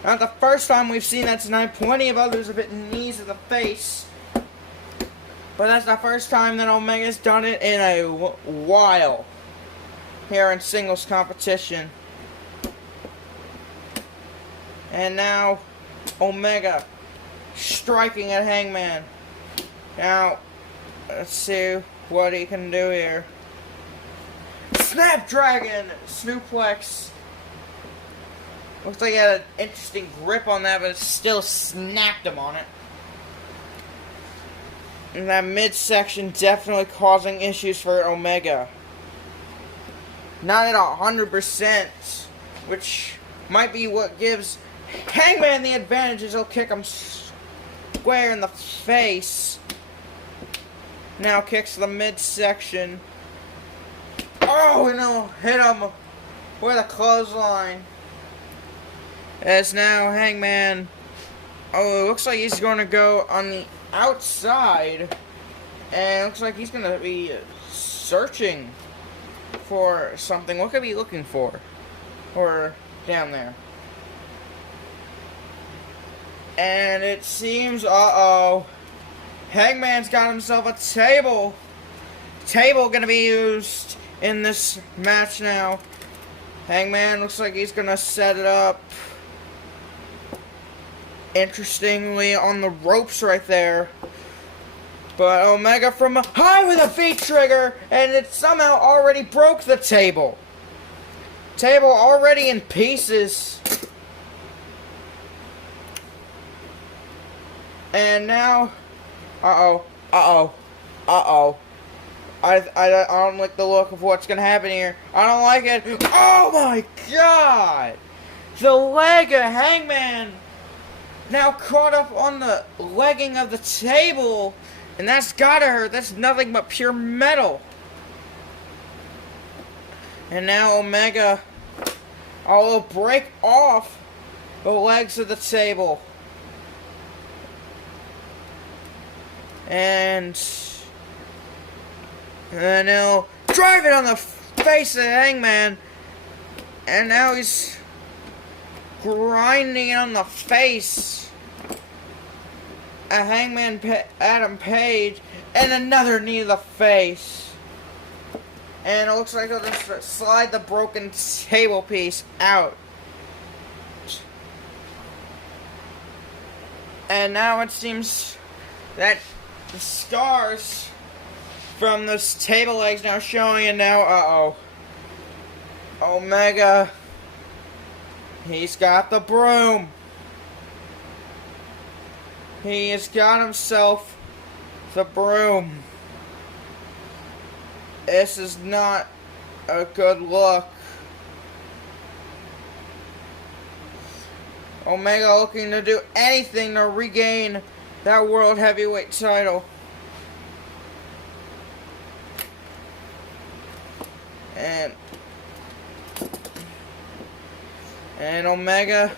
Not the first time we've seen that tonight. Plenty of others have hit knees to the face. But that's the first time that Omega's done it in a while here in singles competition. And now Omega striking at Hangman. Now, let's see what he can do here. Snapdragon suplex. Looks like he had an interesting grip on that, but it still snapped him on it. And that midsection definitely causing issues for Omega. Not at 100%, which might be what gives Hangman the advantage, as he'll kick him square in the face. Now kicks the midsection. Oh, and he'll hit him with a clothesline. As now Hangman, it looks like he's going to go on the outside. And it looks like he's going to be searching for something. What could he be looking for? Or down there. And it seems, Hangman's got himself a table. Table gonna be used in this match now. Hangman looks like he's gonna set it up. interestingly on the ropes right there. But Omega from high with a feet trigger, and it somehow already broke the table. Table already in pieces. And now, I don't like the look of what's gonna happen here. I don't like it. Oh my god! The leg of Hangman now caught up on the legging of the table, and that's gotta hurt. That's nothing but pure metal. And now Omega will break off the legs of the table. And he'll drive it on the face of Hangman. And now he's grinding on the face of Hangman Adam Page. And another knee to the face. And it looks like he'll just slide the broken table piece out. And now it seems that the scars from those table legs now showing, and now, Omega, he's got the broom. He has got himself the broom. This is not a good look. Omega looking to do anything to regain that World Heavyweight title. And Omega.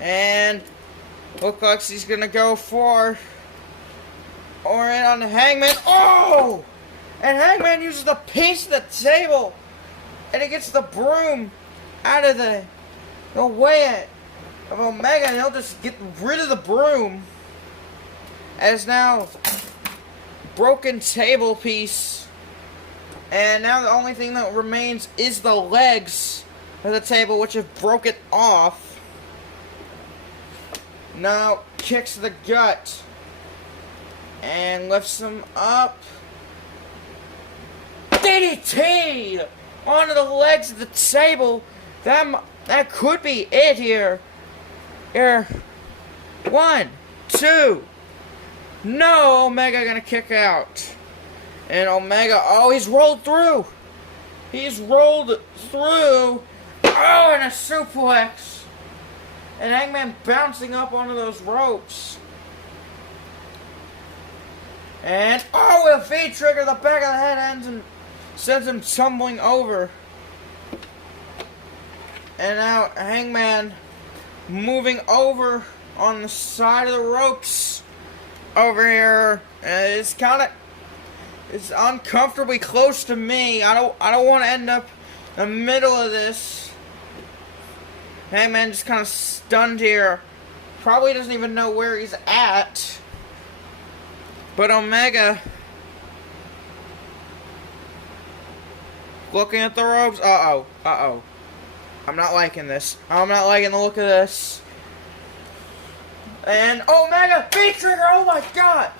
And looks like he's gonna go for or in on Hangman. Oh! And Hangman uses the piece of the table. And he gets the broom out of the way of Omega, and he'll just get rid of the broom. As now broken table piece. And now the only thing that remains is the legs of the table, which have broken off. Now kicks the gut and lifts him up. DDT onto the legs of the table. That could be it here. Here. 1, 2. No, Omega gonna kick out. And Omega, he's rolled through. He's rolled through. Oh, and a suplex. And Hangman bouncing up onto those ropes. And, with a feed trigger, the back of the head ends and sends him tumbling over. And now Hangman moving over on the side of the ropes over here. It's uncomfortably close to me. I don't want to end up in the middle of this. Hangman just kind of stunned here. Probably doesn't even know where he's at. But Omega looking at the ropes. I'm not liking this. I'm not liking the look of this. And Omega feet trigger. Oh my god.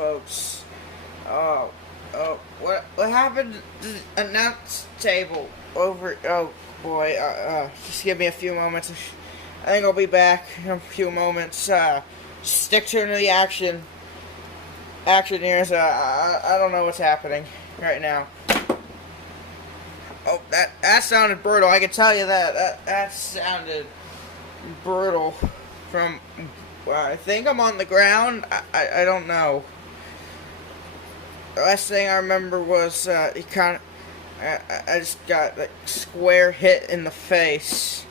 folks. Oh, what happened to the announce table over? Oh boy, just give me a few moments. I think I'll be back in a few moments. Stick to the action. Action here. I don't know what's happening right now. Oh, that sounded brutal. I can tell you that. That sounded brutal. From, I think I'm on the ground. I don't know. The last thing I remember was he kind of. I just got like square hit in the face.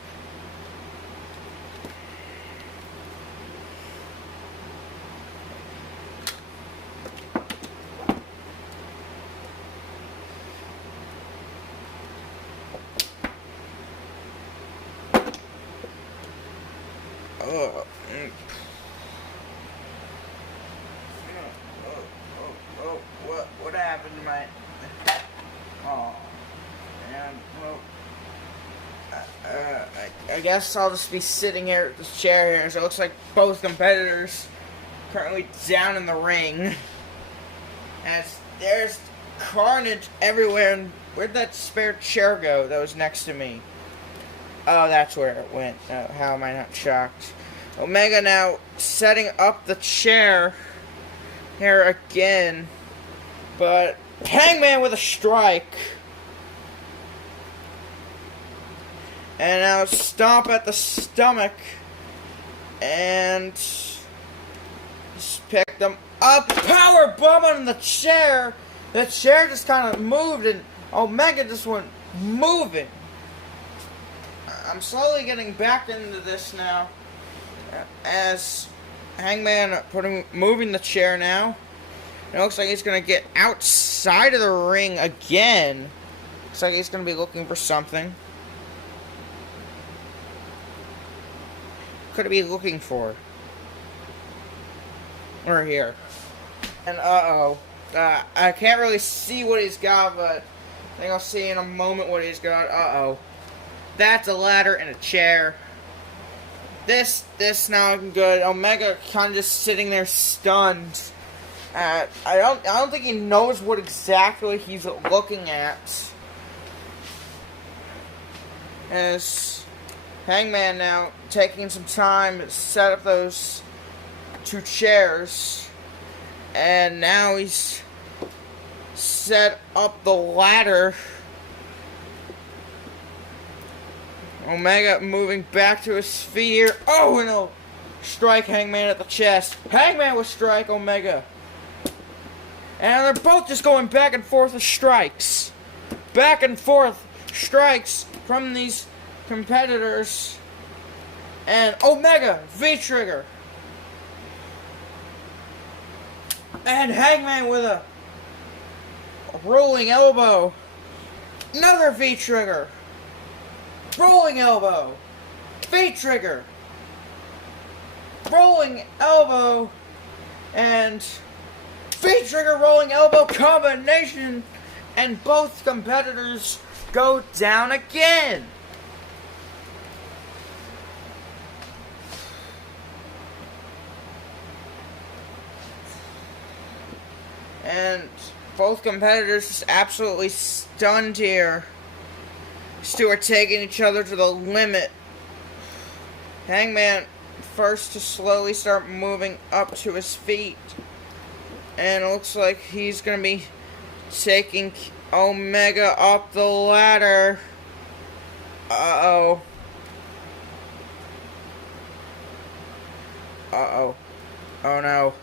What happened to my... Oh, man, well, I guess I'll just be sitting here at this chair here, so it looks like both competitors currently down in the ring. And there's carnage everywhere, and where'd that spare chair go that was next to me? Oh, that's where it went. How am I not shocked? Omega now setting up the chair here again. But Hangman with a strike. And now stomp at the stomach. And just pick them up. Power bomb on the chair. The chair just kind of moved and Omega just went moving. I'm slowly getting back into this now. As Hangman moving the chair now. It looks like he's going to get outside of the ring again. Looks like he's going to be looking for something. Could he be looking for? We're here. And I can't really see what he's got, but I think I'll see in a moment what he's got. That's a ladder and a chair. This now good. Omega kind of just sitting there stunned. I don't think he knows what exactly he's looking at. As Hangman now taking some time to set up those two chairs. And now he's set up the ladder. Omega moving back to his feet here. Oh, no. Strike Hangman at the chest. Hangman will strike Omega. And they're both just going back and forth with strikes. Back and forth strikes from these competitors. And Omega, V-trigger. And Hangman with a rolling elbow. Another V-trigger. Rolling elbow. V-trigger. Rolling elbow. And V-trigger rolling elbow combination. And both competitors go down again. And both competitors just absolutely stunned here. These two are taking each other to the limit. Hangman first to slowly start moving up to his feet. And it looks like he's going to be taking Omega up the ladder. Uh-oh. Uh-oh. Oh no.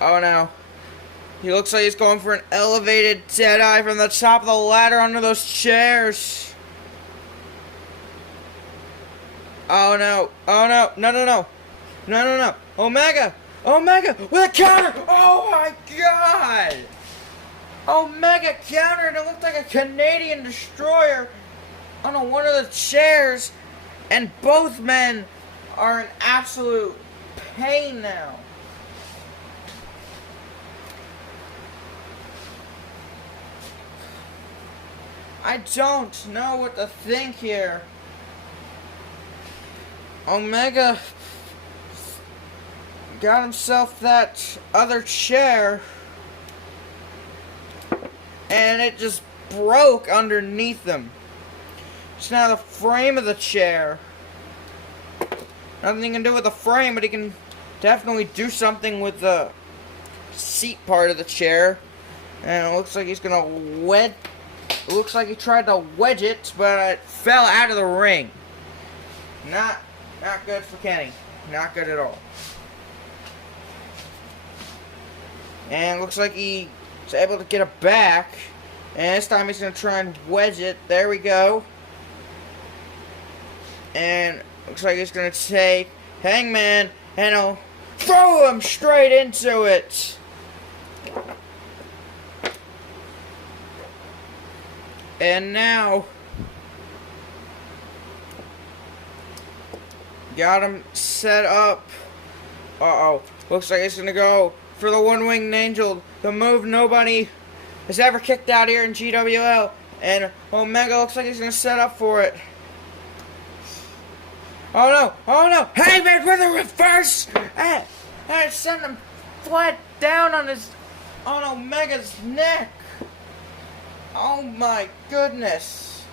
Oh no. He looks like he's going for an elevated deadeye from the top of the ladder under those chairs. Oh no. Oh no. No, no, no. No, no, no. Omega. Omega with a counter. Oh my god. Omega countered. It looked like a Canadian destroyer on one of the chairs. And both men are in absolute pain now. I don't know what to think here. got himself that other chair, and it just broke underneath him. It's now the frame of the chair. Nothing he can do with the frame, but he can definitely do something with the seat part of the chair. And it looks like he's gonna wedge. It looks like he tried to wedge it, but it fell out of the ring. Not good for Kenny. Not good at all. And it looks like he's able to get it back. And this time he's gonna try and wedge it. There we go. And looks like he's gonna take Hangman and he'll throw him straight into it. And now got him set up. Looks like he's gonna go for the one-winged angel, the move nobody has ever kicked out here in GWL. And Omega looks like he's gonna set up for it. Oh no! Hangman with a reverse! And it sent him flat down on Omega's neck. Oh my goodness.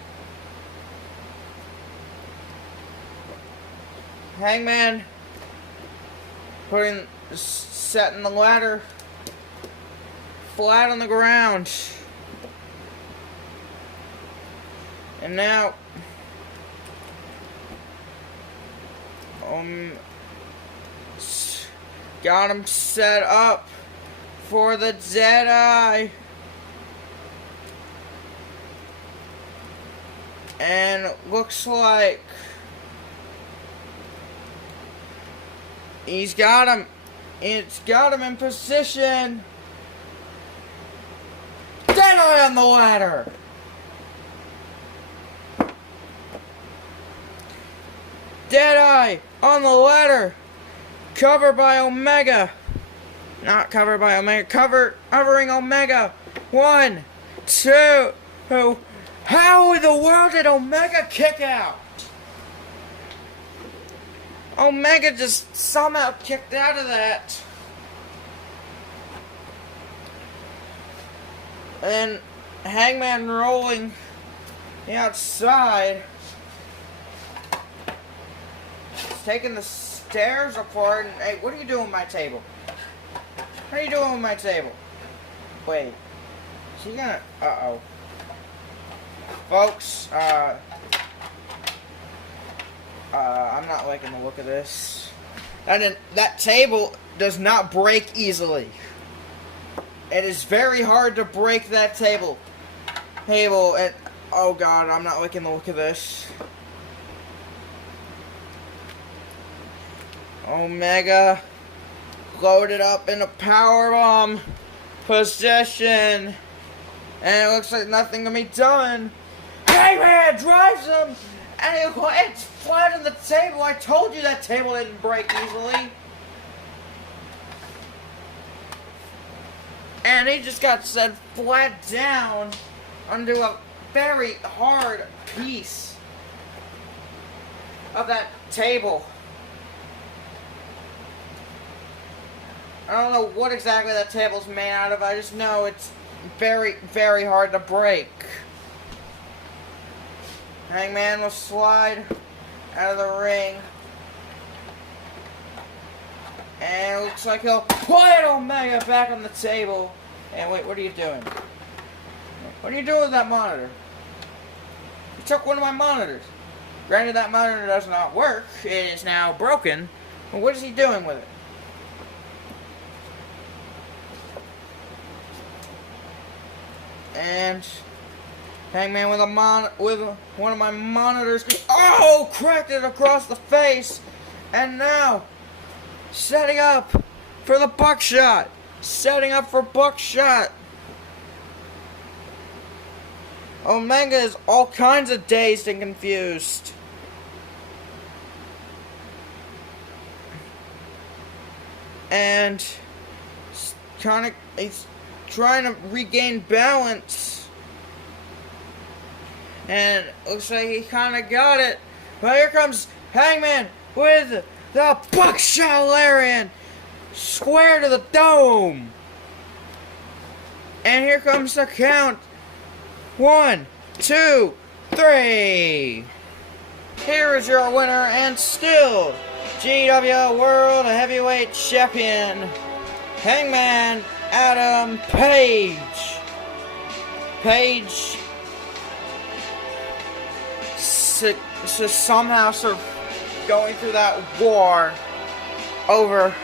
Hangman setting the ladder flat on the ground. And now got him set up for the Deadeye. And looks like he's got him. It's got him in position. Deadeye on the ladder. Deadeye on the ladder. Covered by Omega. Not covered by Omega. Covering Omega. 1, 2. How in the world did Omega kick out? Omega just somehow kicked out of that. And Hangman rolling the outside. He's taking the stairs apart. And, hey, what are you doing with my table? What are you doing with my table? Wait. Is he gonna... Uh-oh. Folks, I'm not liking the look of this. That table does not break easily. It is very hard to break that table. And, oh god, I'm not liking the look of this. Omega loaded up in a powerbomb position. And it looks like nothing can be done. Hangman drives him, and it's flat on the table. I told you that table didn't break easily. And he just got set flat down onto a very hard piece of that table. I don't know what exactly that table's made out of. I just know it's very, very hard to break. Hangman will slide out of the ring. And it looks like he'll put Omega back on the table. And wait, what are you doing? What are you doing with that monitor? You took one of my monitors. Granted, that monitor does not work. It is now broken. But what is he doing with it? And Hangman with one of my monitors. Oh, cracked it across the face. And now, setting up for the buckshot. Setting up for buckshot. Omega is all kinds of dazed and confused. And he's trying to regain balance. And it looks like he kind of got it. But here comes Hangman with the buckshot lariat. square to the dome. And here comes the count. 1, 2, 3. Here is your winner and still GWL World Heavyweight Champion, Hangman Adam Page. Page somehow sort of going through that war over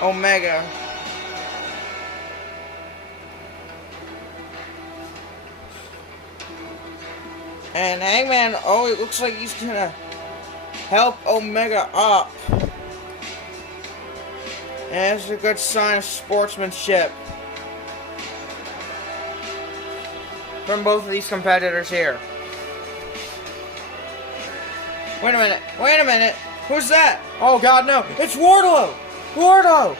Omega. And Hangman, oh, it looks like he's gonna help Omega up. And it's a good sign of sportsmanship from both of these competitors here. Wait a minute, who's that? Oh God, no, it's Wardlow!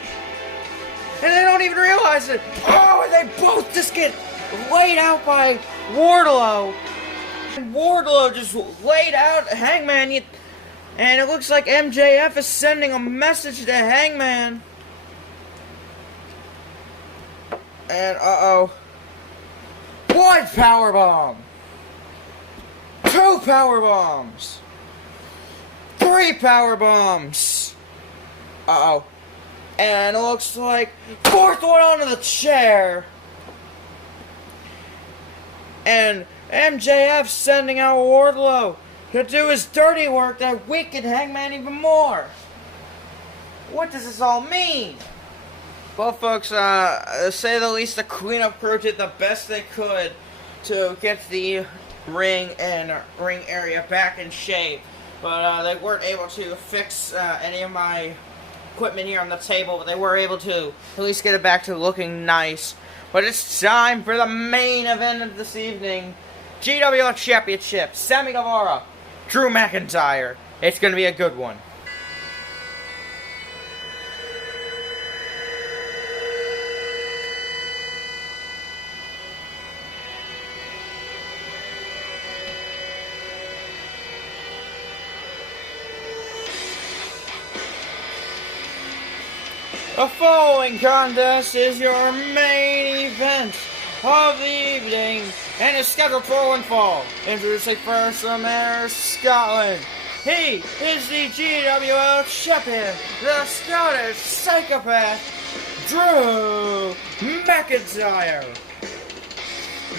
And they don't even realize it. Oh, and they both just get laid out by Wardlow. And Wardlow just laid out Hangman, and it looks like MJF is sending a message to Hangman. And one powerbomb, 2 powerbombs, 3 powerbombs. And it looks like 4th one onto the chair. And MJF sending out Wardlow to do his dirty work that weakened Hangman even more. What does this all mean? Well, folks, to say the least, the cleanup crew did the best they could to get the ring and ring area back in shape. But they weren't able to fix any of my equipment here on the table, but they were able to at least get it back to looking nice. But it's time for the main event of this evening. GWL Championship, Sammy Guevara, Drew McIntyre. It's going to be a good one. The following contest is your main event of the evening and is scheduled for one fall. Introducing first from Ayr, Scotland. He is the GWL champion, the Scottish psychopath, Drew McIntyre.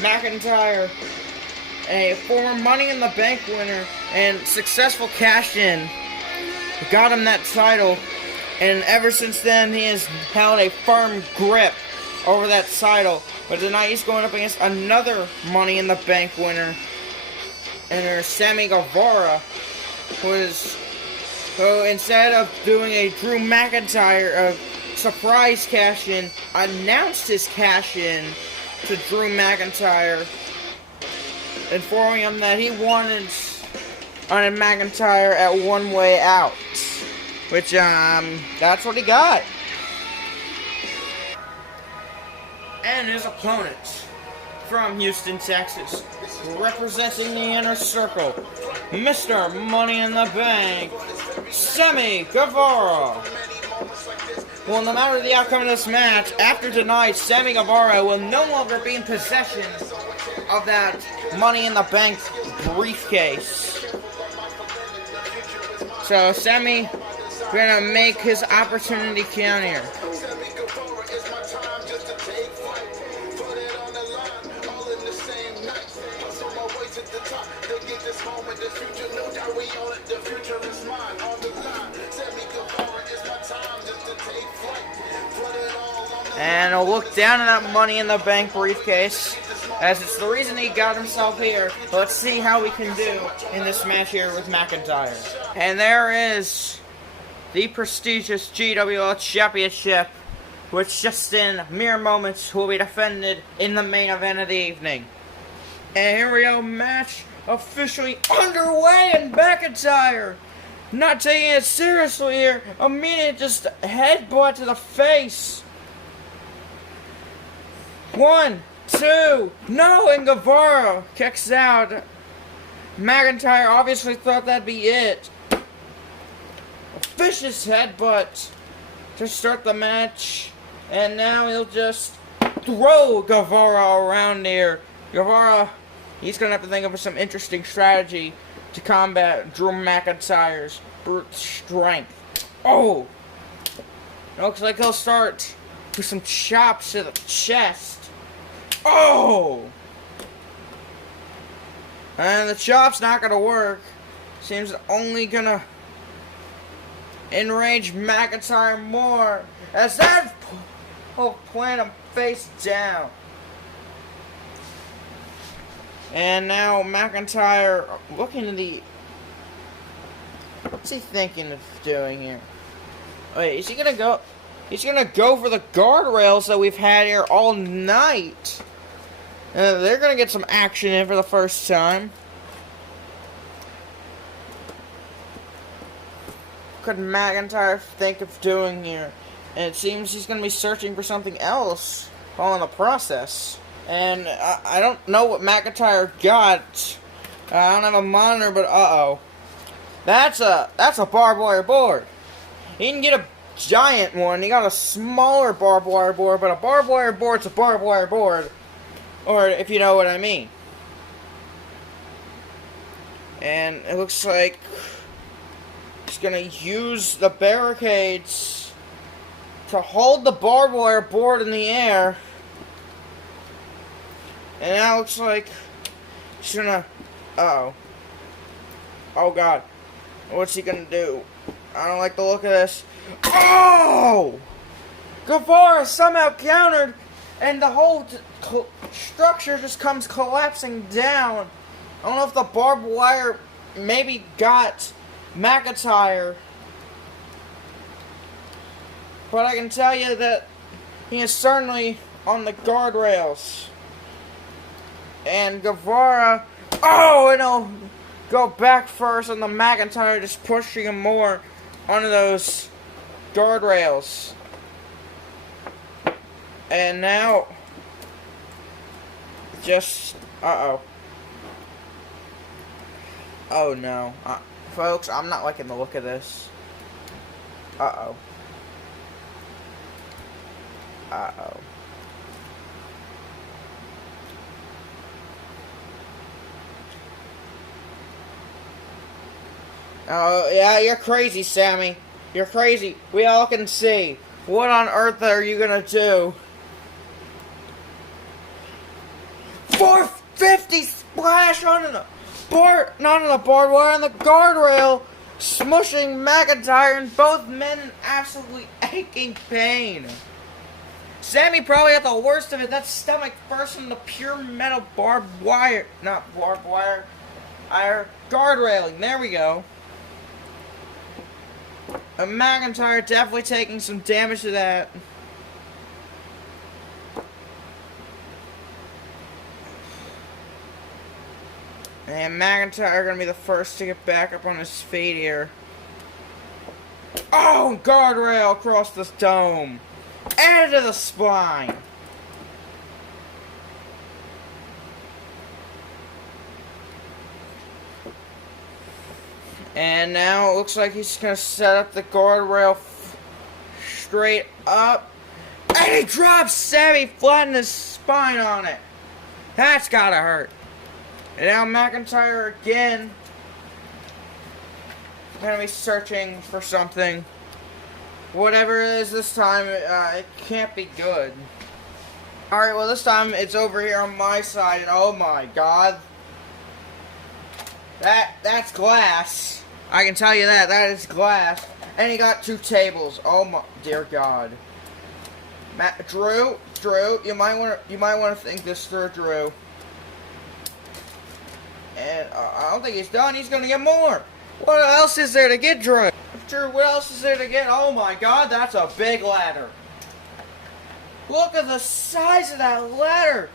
McIntyre, a former Money in the Bank winner and successful cash-in, got him that title. And ever since then, he has held a firm grip over that title. But tonight, he's going up against another Money in the Bank winner, and there's Sammy Guevara, who instead of doing a Drew McIntyre surprise cash-in, announced his cash-in to Drew McIntyre, informing him that he wanted on McIntyre at One Way Out. Which, that's what he got. And his opponent from Houston, Texas, representing the Inner Circle, Mr. Money in the Bank, Sammy Guevara. Well, no matter the outcome of this match, after tonight, Sammy Guevara will no longer be in possession of that Money in the Bank briefcase. So, Sammy gonna make his opportunity count here. And a look down at that Money in the Bank briefcase, as it's the reason he got himself here. Let's see how we can do in this match here with McIntyre. And there is the prestigious GWL Championship, which just in mere moments will be defended in the main event of the evening. And here we go, match officially underway, and McIntyre, not taking it seriously here, immediate just headbutt to the face. 1, 2, no, and Guevara kicks out. McIntyre obviously thought that'd be it. Vicious headbutt. to start the match. And now he'll just throw Guevara around here. Guevara, he's going to have to think of some interesting strategy to combat Drew McIntyre's brute strength. Oh! Looks like he'll start with some chops to the chest. Oh! And the chop's not going to work. Seems only going to enrage McIntyre more. As that whole plant him face down. And now McIntyre looking to the... What's he thinking of doing here? Wait, is he gonna go... He's gonna go for the guardrails that we've had here all night. They're gonna get some action in for the first time. What could McIntyre think of doing here? And it seems he's gonna be searching for something else while in the process. And I don't know what McIntyre got. I don't have a monitor, but uh-oh. That's a barbed wire board. He didn't get a giant one. He got a smaller barbed wire board, but a barbed wire board's a barbed wire board. Or if you know what I mean. And it looks like he's gonna use the barricades to hold the barbed wire board in the air. And now it looks like he's gonna... Uh-oh. Oh, God. What's he gonna do? I don't like the look of this. Oh! Guevara somehow countered, and the whole structure just comes collapsing down. I don't know if the barbed wire maybe got McIntyre, but I can tell you that he is certainly on the guardrails. And Guevara, oh, and he'll go back first, and the McIntyre just pushing him more onto those guardrails. And now, just, uh-oh. Oh, no. Folks, I'm not liking the look of this. Uh-oh. Uh-oh. Oh, yeah, you're crazy, Sammy. You're crazy. We all can see. What on earth are you gonna do? 450 splash onto the not on the barbed wire, on the guardrail, smushing McIntyre, and both men in absolutely aching pain. Sammy probably had the worst of it. That stomach first in the pure metal barbed wire, not barbed wire, guard railing. There we go. And McIntyre definitely taking some damage to that. And McIntyre gonna be the first to get back up on his feet here. Oh, guardrail across the dome. And to the spine. And now it looks like he's gonna set up the guardrail straight up. And he drops Sammy flat in his spine on it. That's gotta hurt. And now McIntyre again. Gonna be searching for something. Whatever it is this time, it can't be good. Alright, well this time it's over here on my side, and oh my god. That's glass. I can tell you that. That is glass. And he got 2 tables. Oh my dear god. Drew, you might want to think this through, Drew. And I don't think he's done. He's gonna get more. What else is there to get, Drew? Drew, what else is there to get? Oh my god, that's a big ladder. Look at the size of that ladder.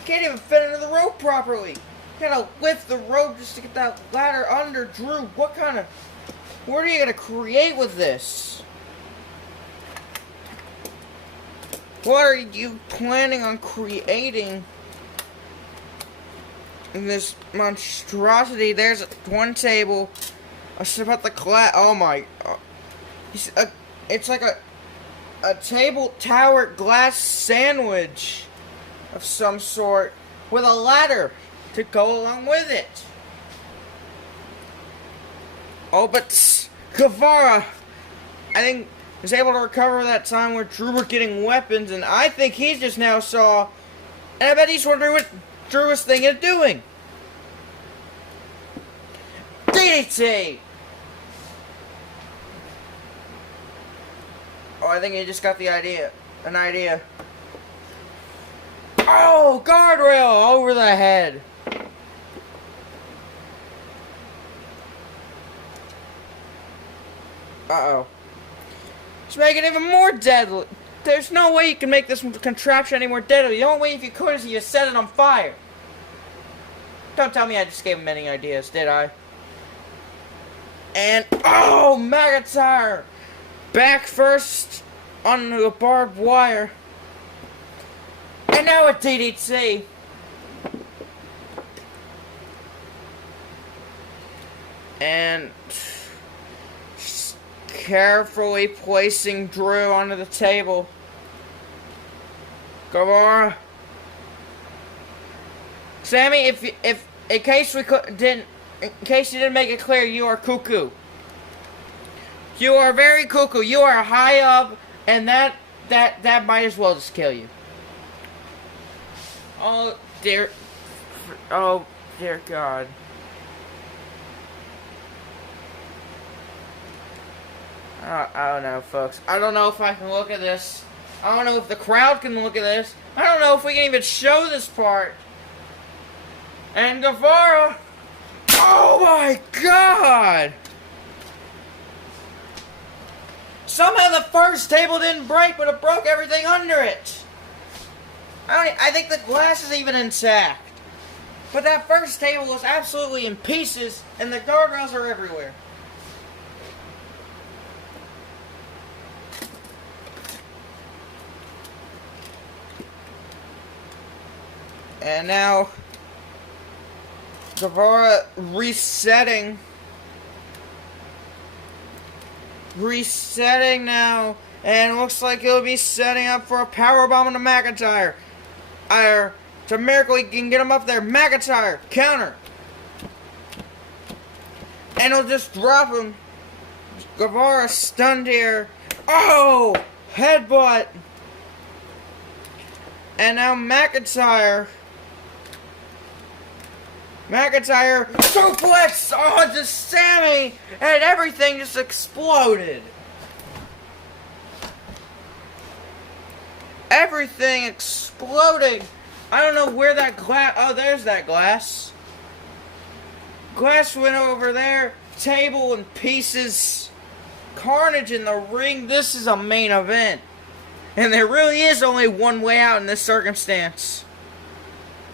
You can't even fit into the rope properly. You gotta lift the rope just to get that ladder under. Drew, what are you gonna create with this? What are you planning on creating in this monstrosity? There's one table. About the glass. Oh my. It's like a a table tower glass sandwich of some sort with a ladder to go along with it. Oh, but Guevara, I think, was able to recover that time where Drew were getting weapons, and I think he just now saw, and I bet he's wondering what Drew was thinking of doing. DDT! Oh, I think he just got an idea. Oh, guardrail over the head. Uh-oh. Let's make it even more deadly. There's no way you can make this contraption any more deadly. The only way if you could is if you set it on fire. Don't tell me I just gave him any ideas, did I? And, oh, McIntyre! Back first onto the barbed wire. And now a DDT. And carefully placing Drew onto the table. Guevara. Sammy, if in case you didn't make it clear, you are cuckoo. You are very cuckoo. You are high up, and that might as well just kill you. Oh dear God. I don't know, folks. I don't know if I can look at this. I don't know if the crowd can look at this. I don't know if we can even show this part. And Guevara. Oh my God! Somehow the first table didn't break, but it broke everything under it. I think the glass is even intact. But that first table was absolutely in pieces, and the guardrails are everywhere. And now, Guevara resetting now, and it looks like he'll be setting up for a powerbomb into McIntyre. It's a miracle he can get him up there. McIntyre, counter. And he'll just drop him. Guevara stunned here. Oh! Headbutt. And now McIntyre suplex onto Sammy, and everything just exploded. Everything exploding. I don't know where that glass. Oh, there's that glass. Glass went over there. Table in pieces. Carnage in the ring. This is a main event. And there really is only one way out in this circumstance.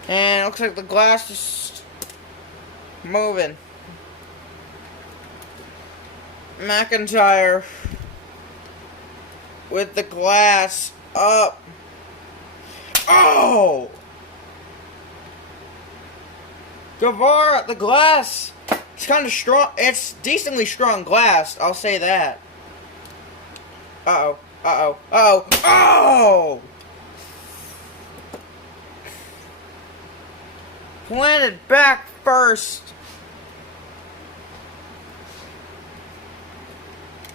And it looks like the glass is moving. McIntyre with the glass up. Oh! Guevara, the glass. It's kind of strong. It's decently strong glass, I'll say that. Uh-oh. Uh-oh. Uh-oh. Oh! Planted back first.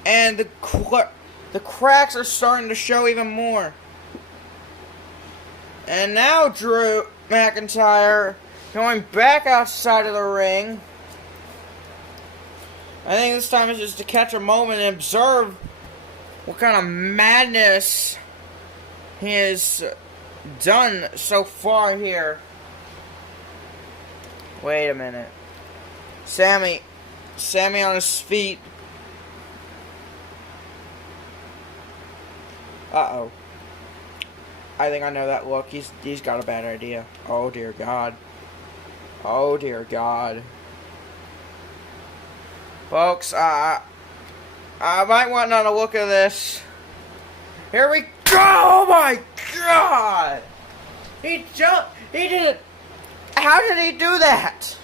And the cracks are starting to show even more. And now Drew McIntyre going back outside of the ring. I think this time is just to catch a moment and observe what kind of madness he has done so far here. Wait a minute. Sammy on his feet. Uh-oh. I think I know that look. He's got a bad idea. Oh dear God. Oh dear God. Folks, I might want another look at this. Here we go! Oh my God! He jumped. He did it. How did he do that?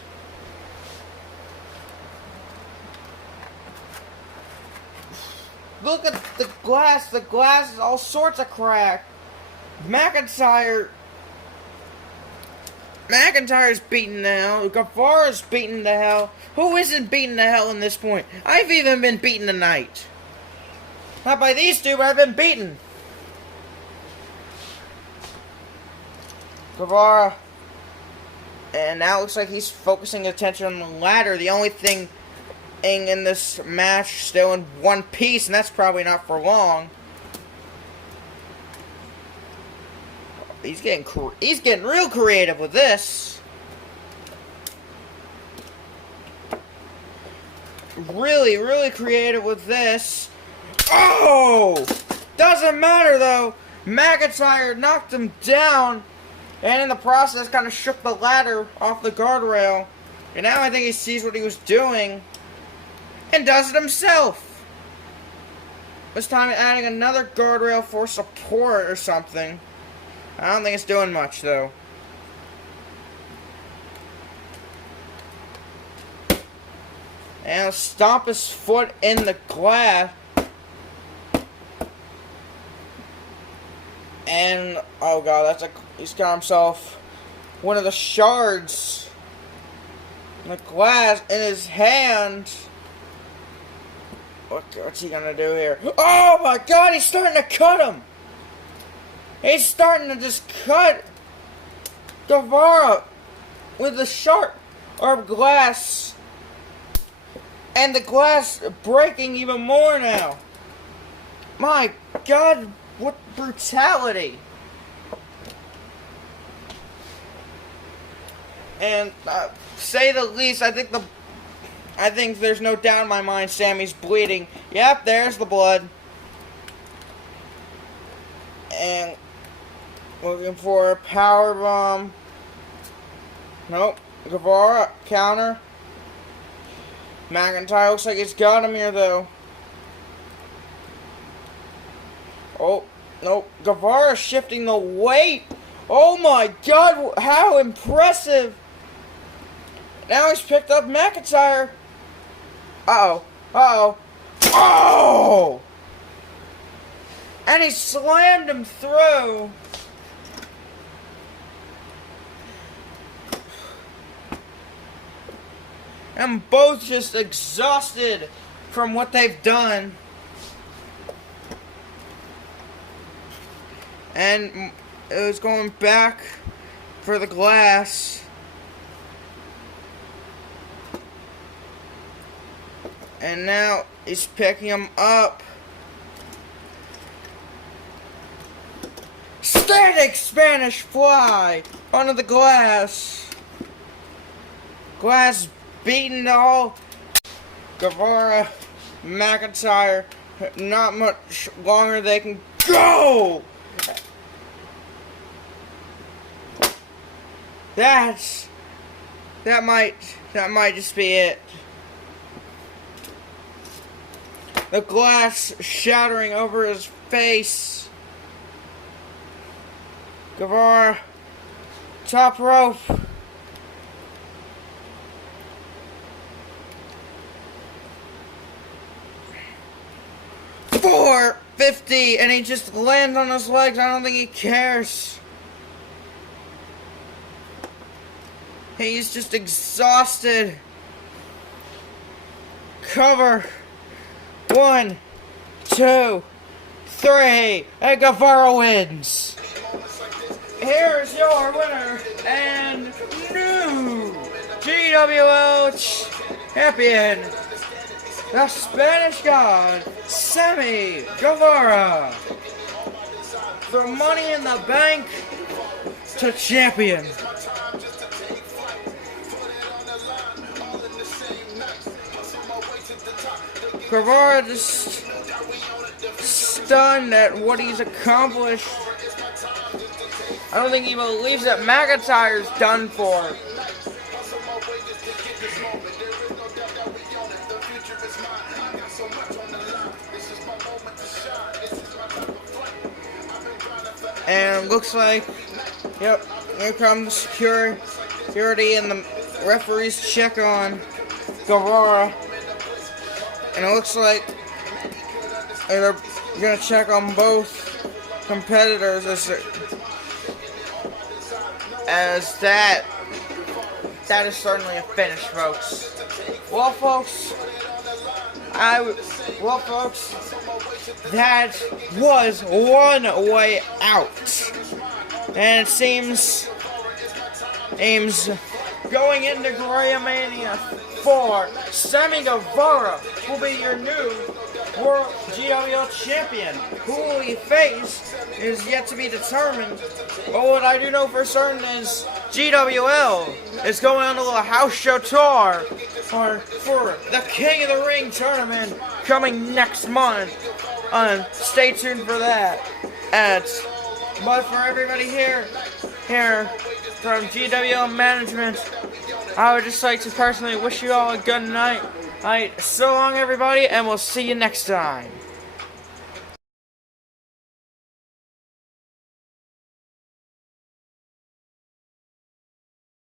look at the glass. The glass is all sorts of cracked. McIntyre's beaten to hell. Guevara's beaten to hell. Who isn't beaten to hell in this point? I've even been beaten tonight. Not by these two, but I've been beaten. Guevara. And now it looks like he's focusing attention on the ladder. The only thing in this match still in one piece, and that's probably not for long. He's getting real creative with this. Really, really creative with this. Oh! Doesn't matter though. McIntyre knocked him down. And in the process, kind of shook the ladder off the guardrail. And now I think he sees what he was doing. And does it himself. This time adding another guardrail for support or something. I don't think it's doing much, though. And he'll stomp his foot in the glass. And, oh god, he's got himself one of the shards in the glass in his hand. What's he gonna do here? Oh my god, he's starting to cut him! He's starting to just cut Guevara with the sharp glass. And the glass breaking even more now. My god, what brutality. And say the least, I think there's no doubt in my mind Sammy's bleeding. Yep, there's the blood. And looking for a power bomb. Nope. Guevara counter. McIntyre looks like he's got him here though. Oh, nope. Guevara shifting the weight. Oh my god, how impressive. Now he's picked up McIntyre. Uh-oh. Uh-oh. Oh! And he slammed him through. And both just exhausted from what they've done. And it was going back for the glass. And now he's picking him up. Standing Spanish fly onto the glass. Glass beaten all. Guevara, McIntyre, not much longer they can go. That might just be it. The glass shattering over his face. Guevara, top rope. $450, and he just lands on his legs. I don't think he cares. He's just exhausted. Cover. 1, 2, 3, and Guevara wins. Here's your winner and new GWL champion, the Spanish God, Sammy Guevara. From Money in the Bank to champion. Guevara just stunned at what he's accomplished. I don't think he believes that McIntyre's done for. And it looks like, yep, here comes security and the referees check on Guevara. And it looks like And they're gonna check on both competitors as that is certainly a finish, folks. Well, folks, that was One Way Out, and it seems going into Grayamaina for Sammy Guevara will be your new World GWL Champion. Who will he face is yet to be determined. But what I do know for certain is GWL is going on a little house show tour for the King of the Ring tournament coming next month. Stay tuned for that. But for everybody here from GWL Management, I would just like to personally wish you all a good night. Alright, so long everybody, and we'll see you next time.